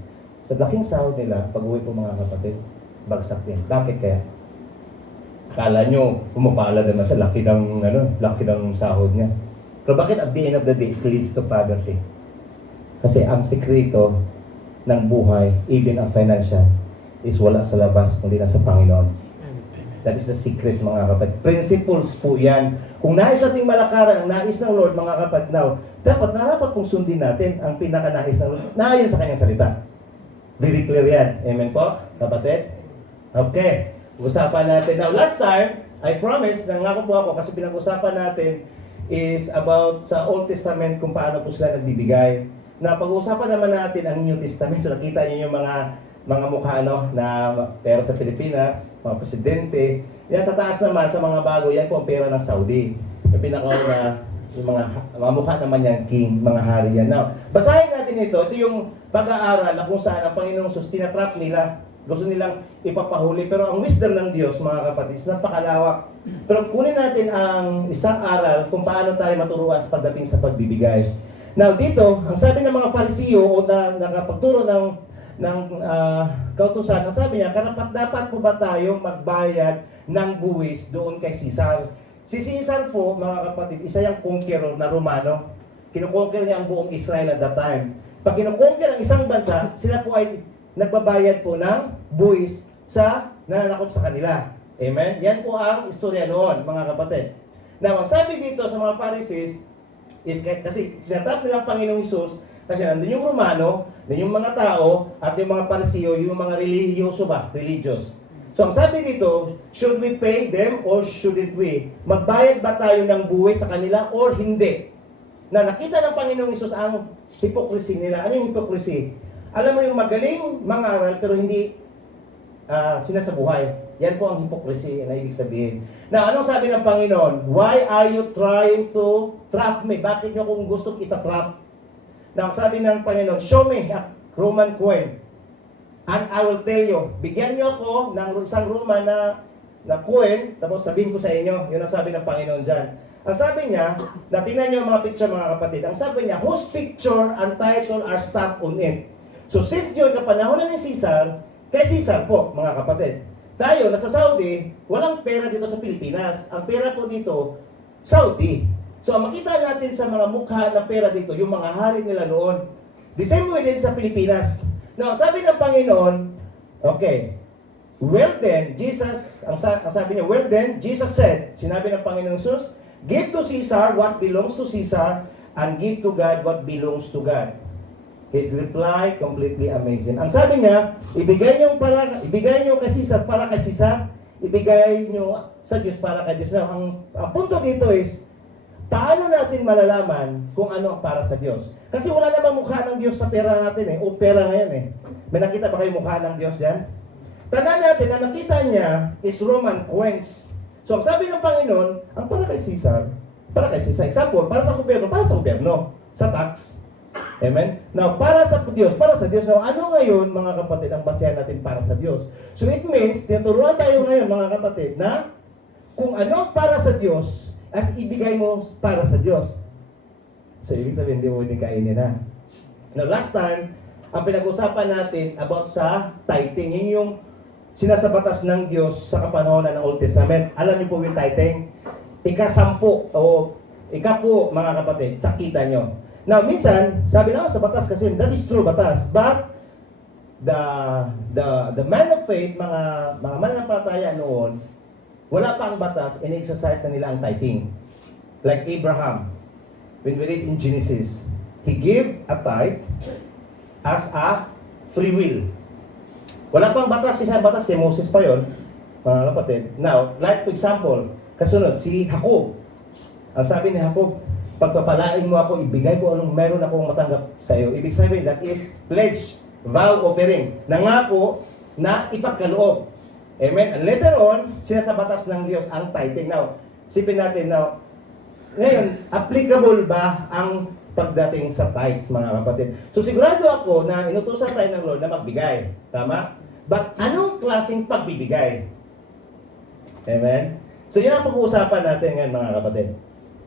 Sa laking sahod nila, pag uwi po mga kapatid, bagsak din. Bakit kaya? Akala nyo, pumapala naman sa laki ng sahod niya. Pero bakit at the end of the day, it leads to poverty? Kasi ang sekreto ng buhay, even ang financial, is wala sa labas, kundi nasa Panginoon. That is the secret mga kapatid. Principles po yan. Kung nais nating malakaran ang nais ng Lord mga kapatid, now, dapat pong sundin natin ang pinaka-nais ng Lord na ayon sa kanyang salita. Very clear yan. Amen po, kapatid? Okay. Usapan natin. Now, last time, I promised, nangako po ako kasi pinag-usapan natin is about sa Old Testament kung paano po sila nagbibigay. Na pag-usapan naman natin ang New Testament. So, nakita niyo yung mga mukha na pera sa Pilipinas, mga presidente. Yan sa taas naman, sa mga bago, yan po ang pera ng Saudi. Yung pinakauna, yung mga mukha naman yan, king, mga hari yan. Now, basahin natin ito. Ito yung pag-aaral na kung saan ang Panginoong Sus tinatrap nila. Gusto nilang ipapahuli. Pero ang wisdom ng Diyos, mga kapatid, napakalawak. Pero kunin natin ang isang aral kung paano tayo maturuan sa pagdating sa pagbibigay. Now, dito, ang sabi ng mga Parisiyo o nakapagturo ng kautusan, ang sabi niya, dapat po ba tayong magbayad ng buwis doon kay Caesar? Si Caesar po, mga kapatid, isa yung conqueror na Romano. Kinukonquer niya ang buong Israel at that time. Pag kinukonquer ang isang bansa, sila po ay nagbabayad po ng buwis sa nananakop sa kanila. Amen? Yan po ang istorya noon, mga kapatid. Now, ang sabi dito sa mga Pharisees is kasi tinatap nilang Panginoong Hesus kasi nandun yung Romano, nandun yung mga tao, at yung mga Parisiyo, yung mga religious. So, ang sabi dito, should we pay them or shouldn't we? Magbayad ba tayo ng buwis sa kanila or hindi? Na nakita ng Panginoong Hesus ang hypocrisy nila. Ano yung hypocrisy? Alam mo yung magaling mangaral pero hindi sinasabuhay. Yan po ang hypocrisy na ibig sabihin. Na anong sabi ng Panginoon? Why are you trying to trap me? Bakit nyo kung gusto itatrap? Na sabi ng Panginoon, show me a Roman coin. And I will tell you, bigyan nyo ako ng isang Roman na coin, tapos sabihin ko sa inyo, yun ang sabi ng Panginoon dyan. Ang sabi niya, na tingnan nyo ang mga picture mga kapatid, ang sabi niya, whose picture and title are stamped on it? So since yun, kapanahonan ni Caesar, kay Caesar po, mga kapatid. Tayo, nasa Saudi, walang pera dito sa Pilipinas. Ang pera po dito, Saudi. So ang makita natin sa mga mukha ng pera dito, yung mga hari nila noon. The same way din sa Pilipinas. Now, ang sabi ng Panginoon, okay, well then, Jesus, ang sabi niya, well then, Jesus said, sinabi ng Panginoon Jesus, give to Caesar what belongs to Caesar, and give to God what belongs to God. His reply, completely amazing. Ang sabi niya, ibigay niyo kay Caesar para kay Caesar, ibigay niyo sa Diyos para kay Diyos. Now, ang punto dito is, paano natin malalaman kung ano ang para sa Diyos? Kasi wala namang mukha ng Diyos sa pera natin o pera ngayon May nakita ba kayo mukha ng Diyos dyan? Tandaan natin, ang nakita niya is Roman coins. So, ang sabi ng Panginoon, ang para kay Caesar. Example, para sa gobyerno, sa tax. Amen? Now, para sa Diyos. Now, ano ngayon, mga kapatid, ang basehan natin para sa Diyos? So, it means, tinuturuan tayo ngayon, mga kapatid, na kung ano para sa Diyos, as ibigay mo para sa Diyos. So, ibig sabihin, hindi mo pwedeng kainin na. Now, last time, ang pinag-usapan natin about sa tithing, yun yung sinasabatas ng Diyos sa kapanahonan ng Old Testament. Alam niyo po yung tithing? Ika-10 o ika-10, mga kapatid, sa kita nyo. Now, minsan, sabi na sa batas kasi, that is true batas. But, the man of faith, mga mananampalataya noon, wala pa ang batas, in-exercise na nila ang tithing. Like Abraham, when we read in Genesis, he gave a tithe as a free will. Wala pang batas, kasi ang batas kay Moses pa yon, mga kapatid. Now, like for example, kasunod, si Jacob. Ang sabi ni Jacob, pagpapalain mo ako, ibigay ko anong meron akong matanggap sa iyo. Ibig sabihin, that is pledge, vow, offering. Nangako na ipagkaloob. Amen? And later on, sinasabatas ng Diyos ang tithing. Now, sipin natin now, ngayon, applicable ba ang pagdating sa tithes, mga kapatid? So, sigurado ako na inutusan tayo ng Lord na magbigay. Tama? But anong klaseng pagbibigay? Amen? So, yan ang pag-uusapan natin ngayon, mga kapatid.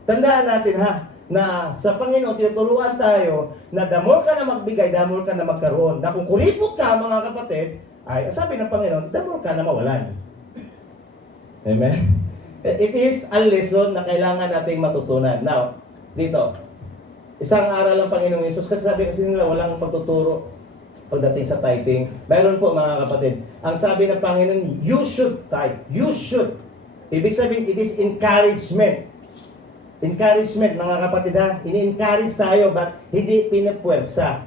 Tandaan natin na sa Panginoon, tinuturuan tayo na the more ka na magbigay, the more ka na magkaroon. Na kung kuripot ka, mga kapatid, ay sabi ng Panginoon, the more ka na mawalan. Amen? It is a lesson na kailangan nating matutunan. Now, dito, isang aral ng Panginoong Yesus, kasi sabi kasi nila walang pagtuturo pagdating sa tithing. Mayroon po, mga kapatid. Ang sabi ng Panginoon, you should tithe. You should. Ibig sabihin, it is encouragement. Encouragement, mga kapatid ini-encourage tayo, but hindi pinapwersa.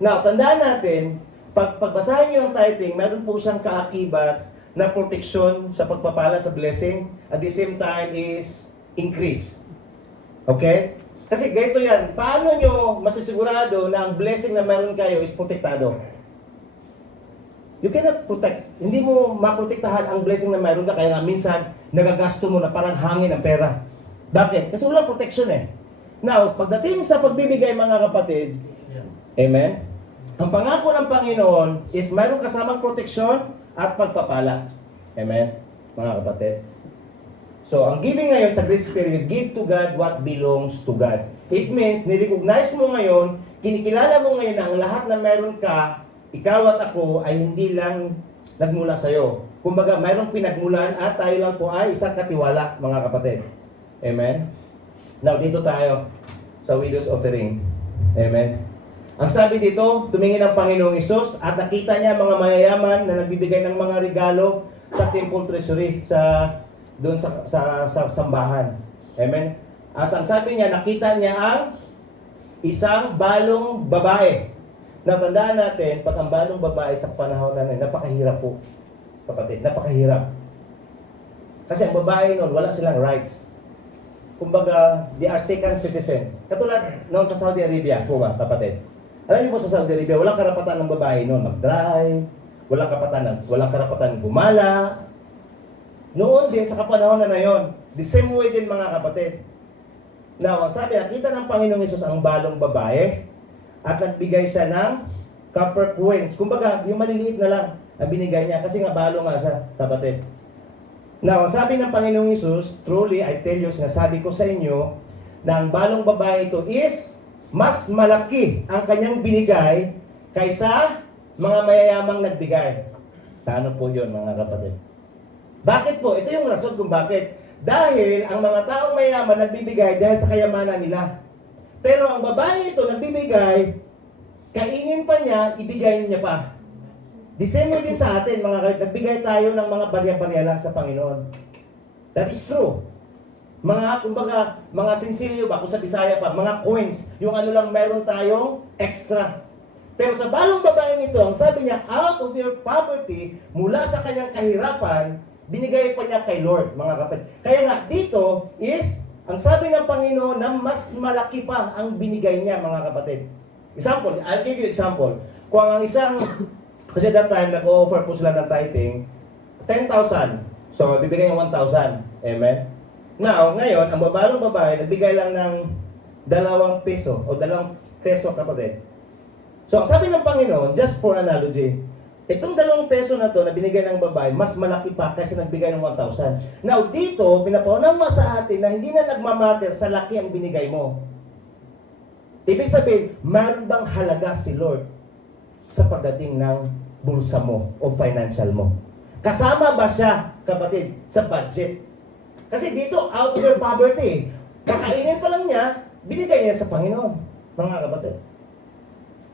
Now, tandaan natin, pagbasahin nyo ang tithing, meron po siyang kaakibat na protection sa pagpapala sa blessing, at the same time is increase. Okay? Kasi ganito yan, paano nyo masisigurado na ang blessing na meron kayo is protektado? You cannot protect. Hindi mo maprotektahan ang blessing na meron ka, kaya nga minsan nagagasto mo na parang hangin ang pera. Bakit? Kasi walang protection Now, pagdating sa pagbibigay, mga kapatid, amen? Ang pangako ng Panginoon is mayroong kasamang proteksyon at pagpapala. Amen? Mga kapatid. So, ang giving ngayon sa grace period, give to God what belongs to God. It means, nirecognize mo ngayon, kinikilala mo ngayon na ang lahat na meron ka, ikaw at ako, ay hindi lang nagmula sa'yo. Kumbaga, mayroong pinagmulan at tayo lang po ay isang katiwala, mga kapatid. Amen? Now, dito tayo sa widow's offering. Amen? Ang sabi dito, tumingin ang Panginoong Hesus at nakita niya mga mayayaman na nagbibigay ng mga regalo sa temple treasury, doon sa sambahan. Amen? As ang sabi niya, nakita niya ang isang balong babae. Natandaan natin, pag ang balong babae sa panahon na napakahirap po. Kapatid, napakahirap. Kasi ang babae noon, wala silang rights. Kumbaga, they are second citizen. Katulad noon sa Saudi Arabia, po ba, kapatid? Alam niyo po sa Saudi Arabia, walang karapatan ng babae noon mag-drive, walang karapatan gumala, Noon din sa kapanahon na yon, the same way din mga kapatid. Now, ang sabi, nakita ng Panginoong Hesus ang balong babae at nagbigay siya ng copper coins. Kumbaga, yung maliliit na lang ang binigay niya kasi nga balo nga siya, kapatid. Now, ang sabi ng Panginoong Hesus, truly, I tell you, sinasabi ko sa inyo, na ang balong babae ito is mas malaki ang kanyang binigay kaysa mga mayayamang nagbigay. Paano po yun, mga kapatid? Bakit po? Ito yung rason kung bakit. Dahil ang mga taong mayaman nagbibigay dahil sa kayamanan nila. Pero ang babae ito nagbibigay, kainin pa niya, ibigay niya pa. The same way din sa atin, mga kapatid, nagbigay tayo ng mga barya-barya lang sa Panginoon. That is true. Mga, kumbaga, mga sinsilyo ba, kung sa Bisaya pa, mga coins, yung ano lang meron tayong extra. Pero sa balong babaeng ito, ang sabi niya, out of your poverty, mula sa kanyang kahirapan, binigay pa niya kay Lord, mga kapatid. Kaya nga, dito is, ang sabi ng Panginoon na mas malaki pa ang binigay niya, mga kapatid. Example, I'll give you example. Kung ang isang, kasi that time, nag-o-offer po sila ng tithing, 10,000. So, bibigay niya 1,000. Amen? Now, ngayon, ang babalong babae, nagbigay lang ng 2 peso o 2 peso, kapatid. So, ang sabi ng Panginoon, just for analogy, itong 2 peso na to na binigay ng babae, mas malaki pa kasi nagbigay ng 1,000. Now, dito, pinapaunawa sa atin na hindi na nagmamatter sa laki ang binigay mo. Ibig sabihin, mayroon bang halaga si Lord sa pagdating ng bulsa mo o financial mo? Kasama ba siya, kapatid, sa budget? Kasi dito, out of your poverty, kakainin pa lang niya, binigay niya sa Panginoon, mga kapatid.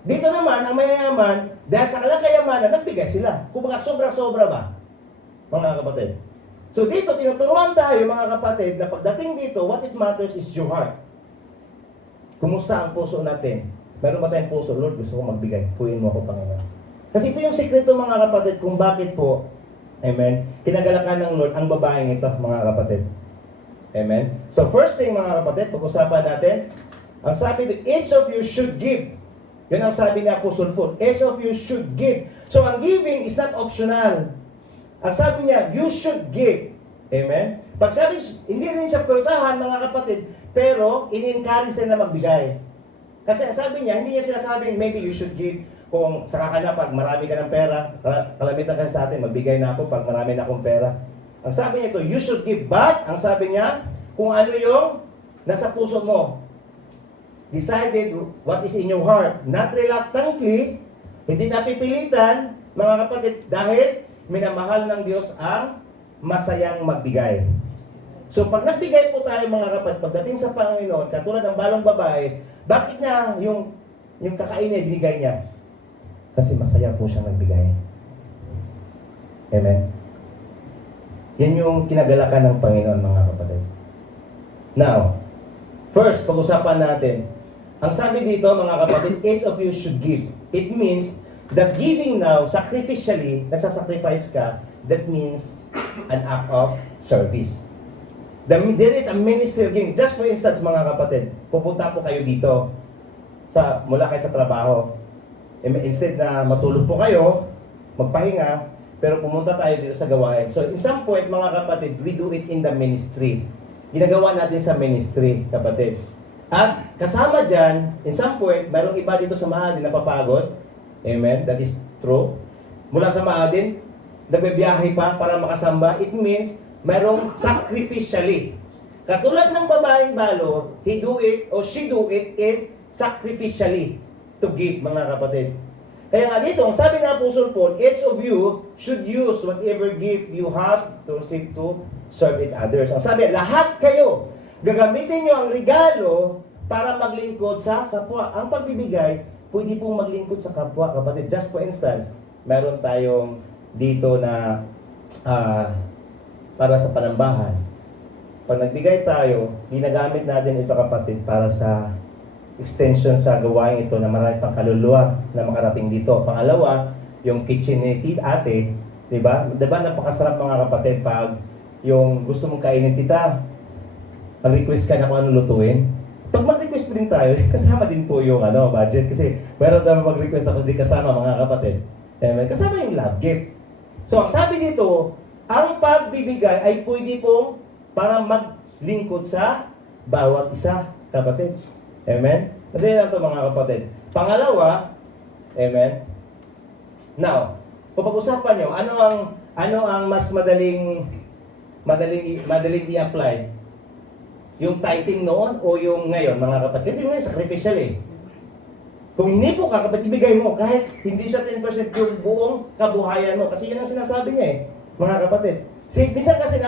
Dito naman, ang mayayaman, dahil sa kanilang kayamanan, nagbigay sila. Kung mga sobra-sobra ba, mga kapatid. So dito, tinuturuan tayo, mga kapatid, na pagdating dito, what it matters is your heart. Kumusta ang puso natin? Meron ba tayong puso? Lord, gusto ko magbigay. Puyin mo ako, Panginoon. Kasi ito yung sikreto, mga kapatid, kung bakit po, amen, kinagalakan ng Lord ang babaeng ito, mga kapatid. Amen? So first thing, mga kapatid, pag-usapan natin, ang sabi dito, each of you should give. Yun ang sabi ni Apostle Paul, each of you should give. So ang giving is not optional. Ang sabi niya, you should give. Amen? Pag sabi, hindi rin siya persahan, mga kapatid, pero in-encourage na magbigay. Kasi ang sabi niya, hindi niya sinasabing, maybe you should give. Kung saka ka na, pag marami ka ng pera, kalamitan ka sa atin, magbigay na ako pag marami na akong pera. Ang sabi niya ito, you should give. But, ang sabi niya, kung ano yung nasa puso mo. Decided what is in your heart. Not reluctantly, hindi napipilitan, mga kapatid, dahil minamahal ng Diyos ang masayang magbigay. So, pag nagbigay po tayo, mga kapatid, pagdating sa Panginoon, katulad ng balong babae, bakit niya yung kakainin, binigay niya? Kasi masaya po siyang nagbigay. Amen? Yan yung kinagalakan ng Panginoon, mga kapatid. Now, first, pag-usapan natin, ang sabi dito, mga kapatid, each of you should give. It means that giving now, sacrificially, nagsasacrifice ka, that means an act of service. There is a ministry of giving. Just for instance, mga kapatid, pupunta po kayo dito, mula kayo sa trabaho. Instead na matulog po kayo, magpahinga, pero pumunta tayo dito sa gawain. So, in some point, mga kapatid, we do it in the ministry. Ginagawa natin sa ministry, kapatid. At kasama dyan, in some point, mayroong iba dito sa Maadin na papagod. Amen? That is true. Mula sa Maadin, nagbibiyahe pa para makasamba. It means, mayroong sacrificially. Katulad ng babaeng balo, he do it or she do it in sacrificially to give, mga kapatid. Kaya nga dito, ang sabi ng Apostle Paul, each of you should use whatever gift you have to seek to serve it others. Ang sabi, lahat kayo, gagamitin nyo ang regalo para maglingkod sa kapwa. Ang pagbibigay, pwede pong maglingkod sa kapwa, kapatid. Just for instance, meron tayong dito na para sa panambahan. Pag nagbigay tayo, ginagamit natin ito, kapatid, para sa extension sa gawain ito na marami pang kaluluwa na makarating dito. Pangalawa, yung kitchen ni ate, di ba? Di ba napakasarap, mga kapatid, pag yung gusto mong kainin tita, mag-request ka na kung ano lutuin. Pag mag-request din tayo, kasama din po yung budget. Kasi meron daw mag-request ako, hindi kasama, mga kapatid. Kasama yung love gift. So, ang sabi dito, Ang pagbibigay ay pwede pong para maglingkod sa bawat isa, kapatid. Amen? Madali lang ito mga kapatid. Pangalawa, amen? Now, kung pag-usapan nyo, ano ang mas madaling i-apply? Yung tithing noon o yung ngayon, mga kapatid? Kasi ngayon, sacrificial eh. Kung hindi po ka, kapatid, ibigay mo, kahit hindi siya 10% yung buong kabuhayan mo. Kasi yun ang sinasabi niya eh, mga kapatid. Minsan kasi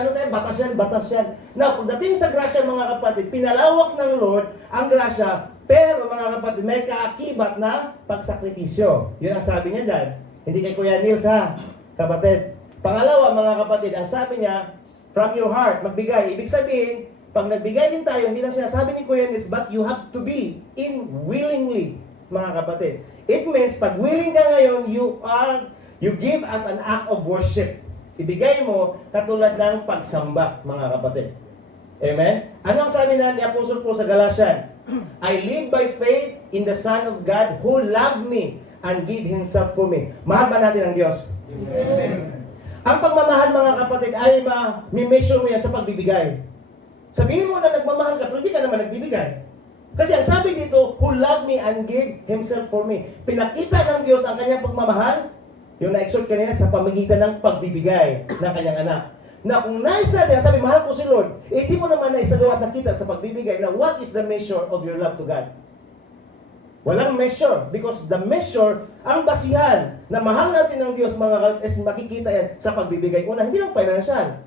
batas yan. Now, pagdating sa grasya, mga kapatid, pinalawak ng Lord ang grasya, pero mga kapatid, may kaakibat na pagsakripisyo. Yun ang sabi niya dyan. Hindi kay Kuya Nils ha, kapatid. Pangalawa, mga kapatid, ang sabi niya, from your heart, magbigay. Ibig sabihin, pag nagbigay din tayo, hindi lang sinasabi ni Kuya Nils, but you have to be in willingly, mga kapatid. It means, pag willing ka ngayon, you give as an act of worship. Ibigay mo katulad ng pagsamba, mga kapatid. Amen? Ano ang sabi na ni Apostle Paul sa Galatian? I live by faith in the Son of God who loved me and gave Himself for me. Mahal ba natin ang Diyos? Amen. Ang pagmamahal, mga kapatid, ay ma-measure mo yan sa pagbibigay. Sabihin mo na nagmamahal ka, pero hindi ka naman nagbibigay. Kasi ang sabi dito, who loved me and gave Himself for me. Pinakita ng Diyos ang kanyang pagmamahal, yung na-exhort kanina sa pamagitan ng pagbibigay ng kanyang anak. Na kung nais natin, sabi, mahal ko si Lord, hindi mo naman naisagawa at nakita sa pagbibigay na what is the measure of your love to God? Walang measure, because the measure, ang basihan na mahal natin ng Diyos, mga is makikita yan sa pagbibigay. Una, hindi lang financial.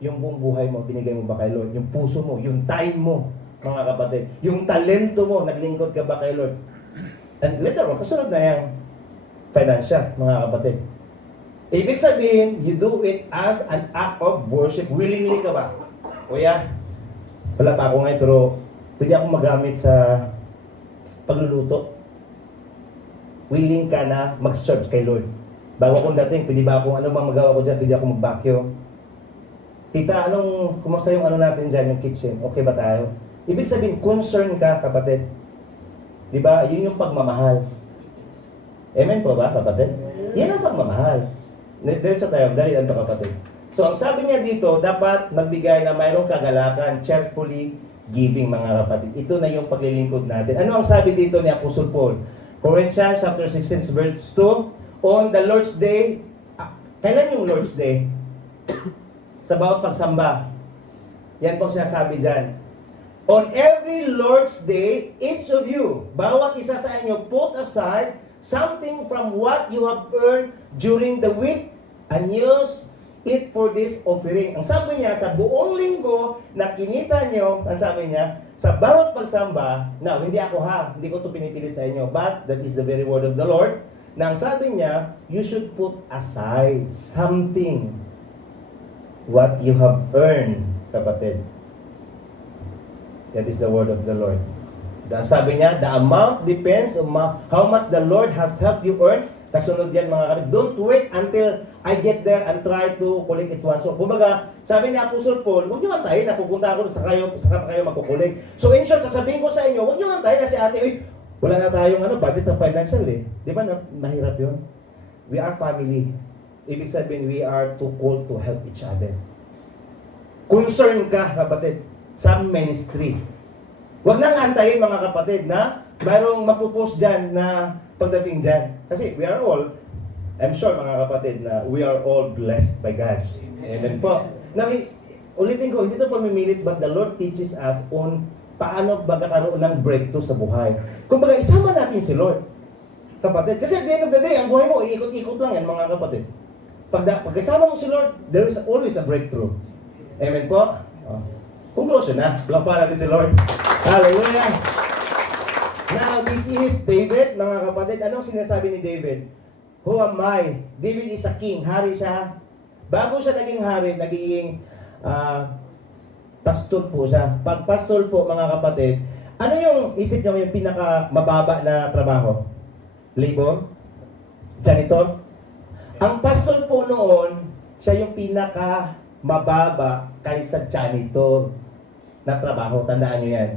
Yung buong buhay mo, binigay mo ba kay Lord? Yung puso mo, yung time mo, mga kapatid. Yung talento mo, naglingkod ka ba kay Lord? And later on, kasunod na yan, financial, mga kapatid. Ibig sabihin, you do it as an act of worship. Willingly ka ba? Kuya, wala pa ako ngayon, pero pwede akong magamit sa pagluluto. Willing ka na mag-serve kay Lord. Bago akong dating, pwede ba akong, ano bang magawa ko dyan? Pwede akong mag-vacuum. Tita, kumusta yung natin dyan, yung kitchen? Okay ba tayo? Ibig sabihin, concern ka, kapatid. Diba? Yun yung pagmamahal. Amen po ba, kapatid? Yan ang pagmamahal. Diretso tayo, dali lang ito, kapatid. So, ang sabi niya dito, dapat magbigay na mayroong kagalakan, cheerfully giving, mga kapatid. Ito na yung paglilingkod natin. Ano ang sabi dito ni Apostle Paul? Corinthians chapter 16, verse 2, on the Lord's Day, kailan yung Lord's Day? Sa bawat pagsamba. Yan pong sinasabi dyan. On every Lord's Day, each of you, bawat isa sa inyo, put aside something from what you have earned during the week and use it for this offering. Ang sabi niya, sa buong linggo na kinita nyo, ang sabi niya, sa bawat pagsamba, now, hindi ako hindi ko ito pinipilit sa inyo, but that is the very word of the Lord, na ang sabi niya, you should put aside something what you have earned, kapatid. That is the word of the Lord. Sabi niya, the amount depends on how much the Lord has helped you earn. Kasunod yan, mga kapatid. Don't wait until I get there and try to collect it once. So, kumbaga, sabi ni Apostle Paul, huwag nyo antayin na pupunta ako sa kayo magkukulik. So, in short, sasabihin ko sa inyo, huwag nyo antayin na si ate, wala na tayong budget sa financial eh. Di ba mahirap yun? We are family. Ibig sabihin, we are too called to help each other. Concern ka, kapatid, sa ministry. Huwag nang antayin, mga kapatid, na mayroong mapupost dyan na pagdating dyan. Kasi we are all, I'm sure, mga kapatid, na we are all blessed by God. Amen po. Now, ulitin ko, hindi ito pamimilit, but the Lord teaches us on paano magkakaroon ng breakthrough sa buhay. Kung baga, isama natin si Lord. Kapatid, kasi at the end of the day, ang buhay mo, iikot-ikot lang yan, mga kapatid. Pag isama mo si Lord, there is always a breakthrough. Amen po? Conclusion na. Palakpakan natin si Lord. Hallelujah! Now, this is David, mga kapatid. Anong sinasabi ni David? Who am I? David is a king. Hari siya. Bago siya naging hari, naging pastor po siya. Pag pastor po, mga kapatid, ano yung isip niyo yung pinaka-mababa na trabaho? Labor? Janitor? Ang pastor po noon, siya yung pinaka-mababa kaysa janitor na trabaho. Tandaan niyo yan.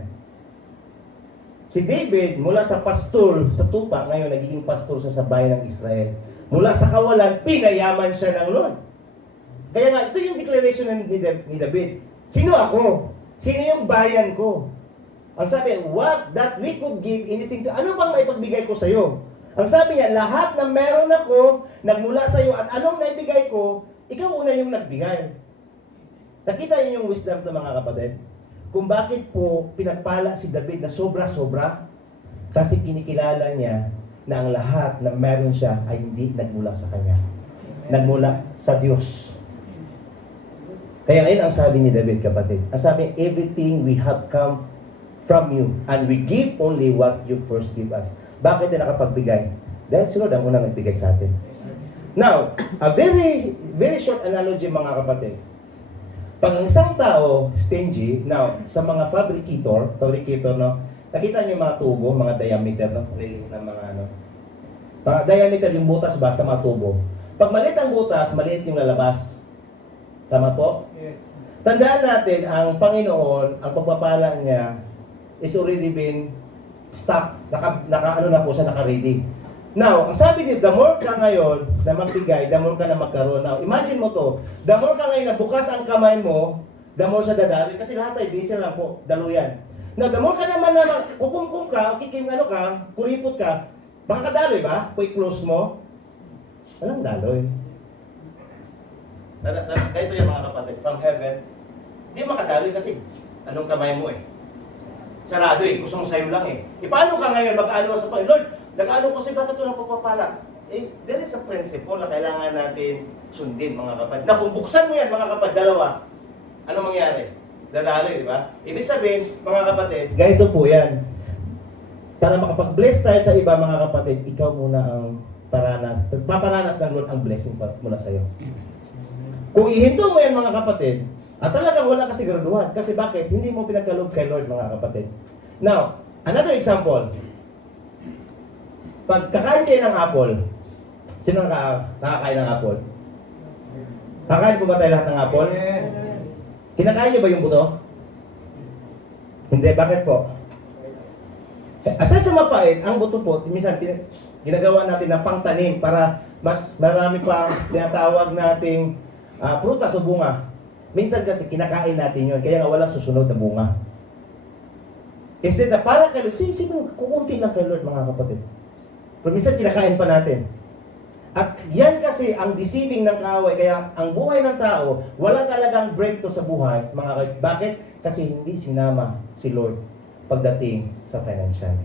Si David, mula sa pastor sa tupa, ngayon nagiging pastor siya sa bayan ng Israel. Mula sa kawalan, pinayaman siya ng Lord. Kaya nga, ito yung declaration ni David. Sino ako? Sino yung bayan ko? Ang sabi, what that we could give anything to, ano bang maipagbigay ko sa'yo? Ang sabi niya, lahat na meron ako, nagmula sa'yo, at anong naibigay ko, ikaw una yung nagbigay. Nakita niyo yung wisdom ng mga kapatid? Kung bakit po pinagpala si David na sobra-sobra? Kasi kinikilala niya na ang lahat na meron siya ay hindi nagmula sa kanya. Nagmula sa Diyos. Kaya ngayon ang sabi ni David, kapatid, ang sabi, everything we have come from you, and we give only what you first give us. Bakit na nakapagbigay? Dahil si Lord ang unang nagbigay sa atin. Now, a very, very short analogy mga kapatid. Pag ang isang tao, stingy, now, sa mga fabricator, no, nakita niyo yung mga tubo, mga diameter, no, really, na mga ano, mga diameter yung butas ba sa mga tubo. Pag maliit ang butas, maliit yung lalabas. Tama po? Yes. Tandaan natin, ang Panginoon, ang pagpapala niya, is already been stock, naka ano na po siya, naka-ready. Now, ang sabi niyo, the more ka ngayon na magbigay, the more ka na magkaroon. Now, imagine mo to, the more ka ngayon na bukas ang kamay mo, the more siya dadali, kasi lahat ay busy lang po, daluyan. Now, the more ka naman na kukumkum ka, kikim ano ka, kuripot ka, baka kadaloy ba? Kung i-close mo, walang daloy. Ganito yung mga kapatid, from heaven, hindi makadaloy kasi anong kamay mo eh. Sarado eh, gusto mong sa'yo lang eh. Paano ka ngayon mag-ano sa Panginoon? Lord, nag-ano ko sa'yo, bakit ito nagpapapala? There is a principle na kailangan natin sundin mga kapatid. Na kung buksan mo yan mga kapatid, dalawa, ano mangyari? Dadaloy, di ba? Ibig sabihin, mga kapatid, ganito po yan. Para makapag-bless tayo sa iba mga kapatid, ikaw muna ang paparanas ng Lord ang blessing mula sa'yo. Kung ihinto mo yan mga kapatid, at talagang wala ka siguraduhan. Kasi bakit? Hindi mo pinagkaloob kay Lord, mga kapatid. Now, another example. Pag kakain kayo ng apple, sino nakakain ng apple? Kakain po ba tayo lahat ng apple? Kinakain niyo ba yung buto? Hindi. Bakit po? Aside sa mapait, ang buto po, minsan ginagawa natin na pangtanim para mas marami pa tinatawag nating prutas o bunga. Minsan kasi kinakain natin yun, kaya nga walang susunod na bunga. Instead na para kay Lord, sino, kukunti lang kay Lord mga kapatid. Pero minsan kinakain pa natin. At yan kasi ang deceiving ng kaaway, kaya ang buhay ng tao, wala talagang breakthrough sa buhay, mga kapatid. Bakit? Kasi hindi sinama si Lord pagdating sa financial.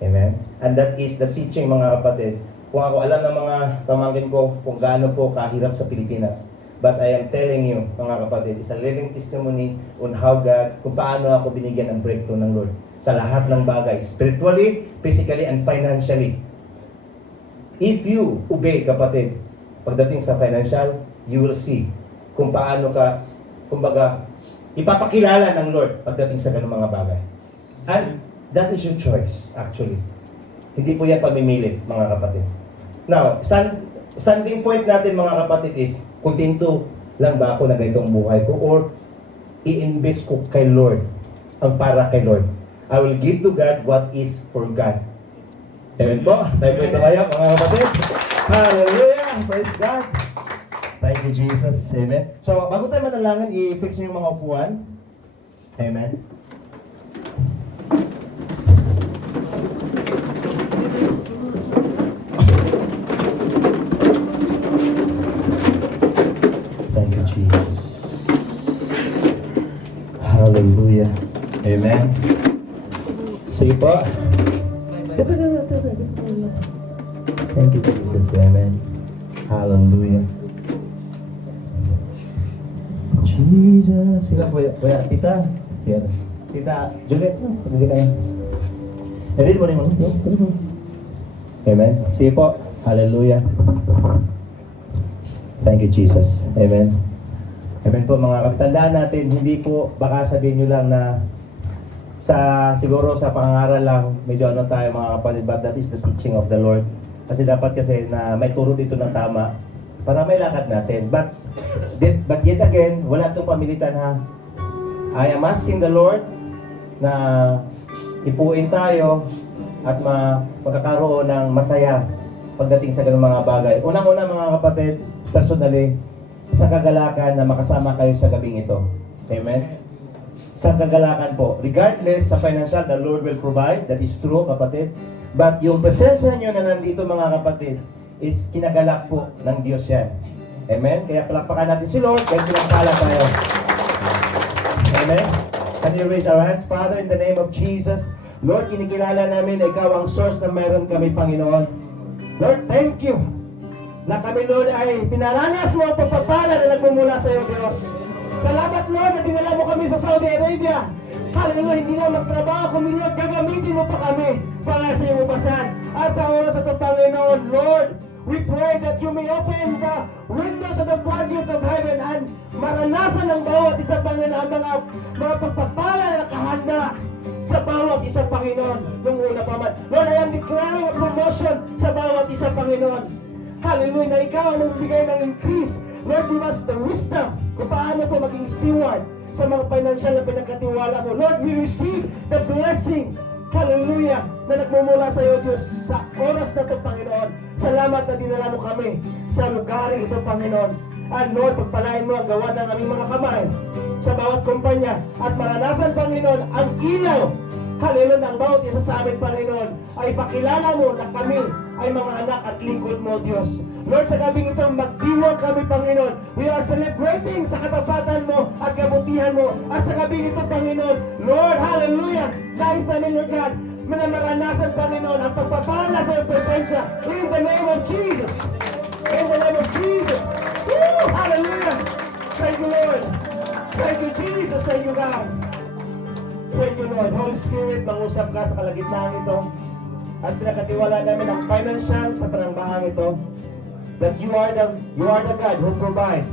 Amen? And that is the teaching mga kapatid. Kung ako alam ng mga pamangkin ko kung gaano po kahirap sa Pilipinas, but I am telling you, mga kapatid, it's a living testimony on how God, kung paano ako binigyan ng breakthrough ng Lord sa lahat ng bagay, spiritually, physically, and financially. If you obey, kapatid, pagdating sa financial, you will see kung paano ka, kumbaga, ipapakilala ng Lord pagdating sa ganung mga bagay. And that is your choice, actually. Hindi po yan pamimilit, mga kapatid. Now, standing point natin mga kapatid is, kontento lang ba ako na ganitong buhay ko or i-invest ko kay Lord ang para kay Lord. I will give to God what is for God. Amen po? Tayo po ito kaya mga kapatid. Hallelujah! Praise God! Thank you Jesus. Amen. So, bago tayo manalangin, i-fix niyo yung mga upuan. Amen. Thank you, Jesus. Hallelujah. Amen. Sige po. Thank you, Jesus. Amen. Hallelujah. Jesus. Sila po, tita. Siya. Tita Juliet. Hindi ka na. Edit mo rin mo. Amen. Sige po. Hallelujah. Thank you, Jesus. Amen. Amen po mga kapatid. Tandaan natin, hindi po, baka sabihin nyo lang na siguro sa pangangaral lang, medyo ano tayo mga kapatid, but that is the teaching of the Lord. Kasi dapat kasi na may turo dito ng tama para may lakad natin. But yet again, wala itong pamilitan ha. I am asking the Lord na ipuin tayo at magkakaroon ng masaya pagdating sa ganung mga bagay. Unang-una mga kapatid, personally, sa kagalakan na makasama kayo sa gabing ito. Amen? Sa kagalakan po. Regardless sa financial, the Lord will provide. That is true, kapatid. But yung presensya nyo na nandito, mga kapatid, is kinagalak po ng Diyos yan. Amen? Kaya palakpakan natin si Lord, dahil pinagpala tayo. Amen? Can you raise our hands? Father, in the name of Jesus, Lord, kinikilala namin na Ikaw ang source na meron kami, Panginoon. Lord, thank you na kami, Lord, ay pinaranas mo ang pagpapala na nagmumula sa iyo, Diyos. Salamat, Lord, na dinala mo kami sa Saudi Arabia. Hallelujah, hindi na magtrabaho, kundi Lord, gagamitin mo pa kami para sa iyong ubasan. At sa oras na ito, Panginoon, Lord, we pray that you may open the windows of the floodgates of heaven and maranasan ng bawat isa, Panginoon, ang mga pagpapala na nakahanda sa bawat isa, Panginoon, nung una pa man. Lord, I am declaring a promotion sa bawat isa, Panginoon. Hallelujah, na Ikaw ang magbigay ng increase. Lord, give us the wisdom kung paano po maging steward sa mga financial na pinagkatiwala mo. Lord, we receive the blessing, hallelujah, na nagmumula sa iyo, Diyos, sa oras na ito, Panginoon. Salamat na dinala mo kami sa lugar ito, Panginoon. And Lord, pagpalain mo ang gawa ng aming mga kamay sa bawat kumpanya at maranasan, Panginoon, ang ilaw, hallelujah, ng bawat isa sa amin, Panginoon, ay pakilala mo na kami ay mga anak at lingkod mo, Diyos. Lord, sa gabing ito, magdiwang kami, Panginoon. We are celebrating sa katapatan mo at kabutihan mo. At sa gabing ito, Panginoon, Lord, hallelujah, nais namin, Lord God, na maranasan, Panginoon, ang pagpapala sa iyong presensya in the name of Jesus. In the name of Jesus. Woo! Hallelujah! Thank you, Lord. Thank you, Jesus. Thank you, God. Thank you, Lord. Holy Spirit, mangusap ka sa kalagitnaan ito. At pinakatiwala namin ang financial sa panambahang ito. That you are the God who provide.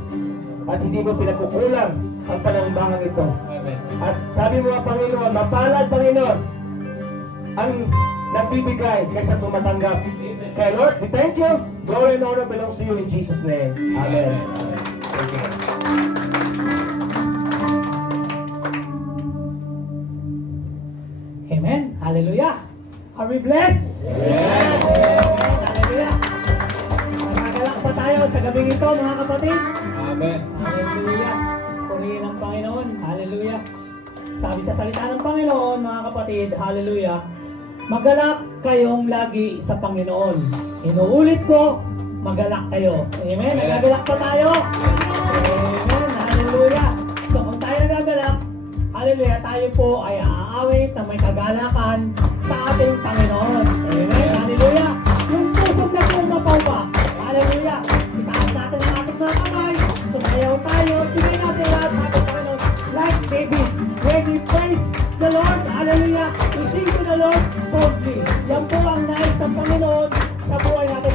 At hindi mo pinakukulang ang panambahang ito. At sabi mo, Panginoon, mapalad, Panginoon, ang nagbibigay kaysa tumatanggap. Kaya Lord, we thank you. Glory and honor belongs to you in Jesus' name. Amen. Thank you. Amen. Hallelujah. Are we blessed? Amen. Hallelujah. Magagalak pa tayo sa gabing ito, mga kapatid. Amen. Hallelujah. Purihin ang Panginoon. Hallelujah. Sabi sa salita ng Panginoon, mga kapatid, hallelujah, magalak kayong lagi sa Panginoon. Inuulit ko, magalak kayo. Amen. Nagagalak pa tayo. Amen. Hallelujah. So kung tayo nagagalak, hallelujah, tayo po ay aawit ng may kagalakan sa ating Panginoon. Amen. Hallelujah. Yung pusong nagpumapaw pa. Hallelujah. Itaas natin ang ating mga kamay. Sumayaw tayo. Tingin natin lahat sa ating Panginoon. Like David, when we praise the Lord, hallelujah, we sing to the Lord boldly. Yan po ang nais ng Panginoon sa buhay natin.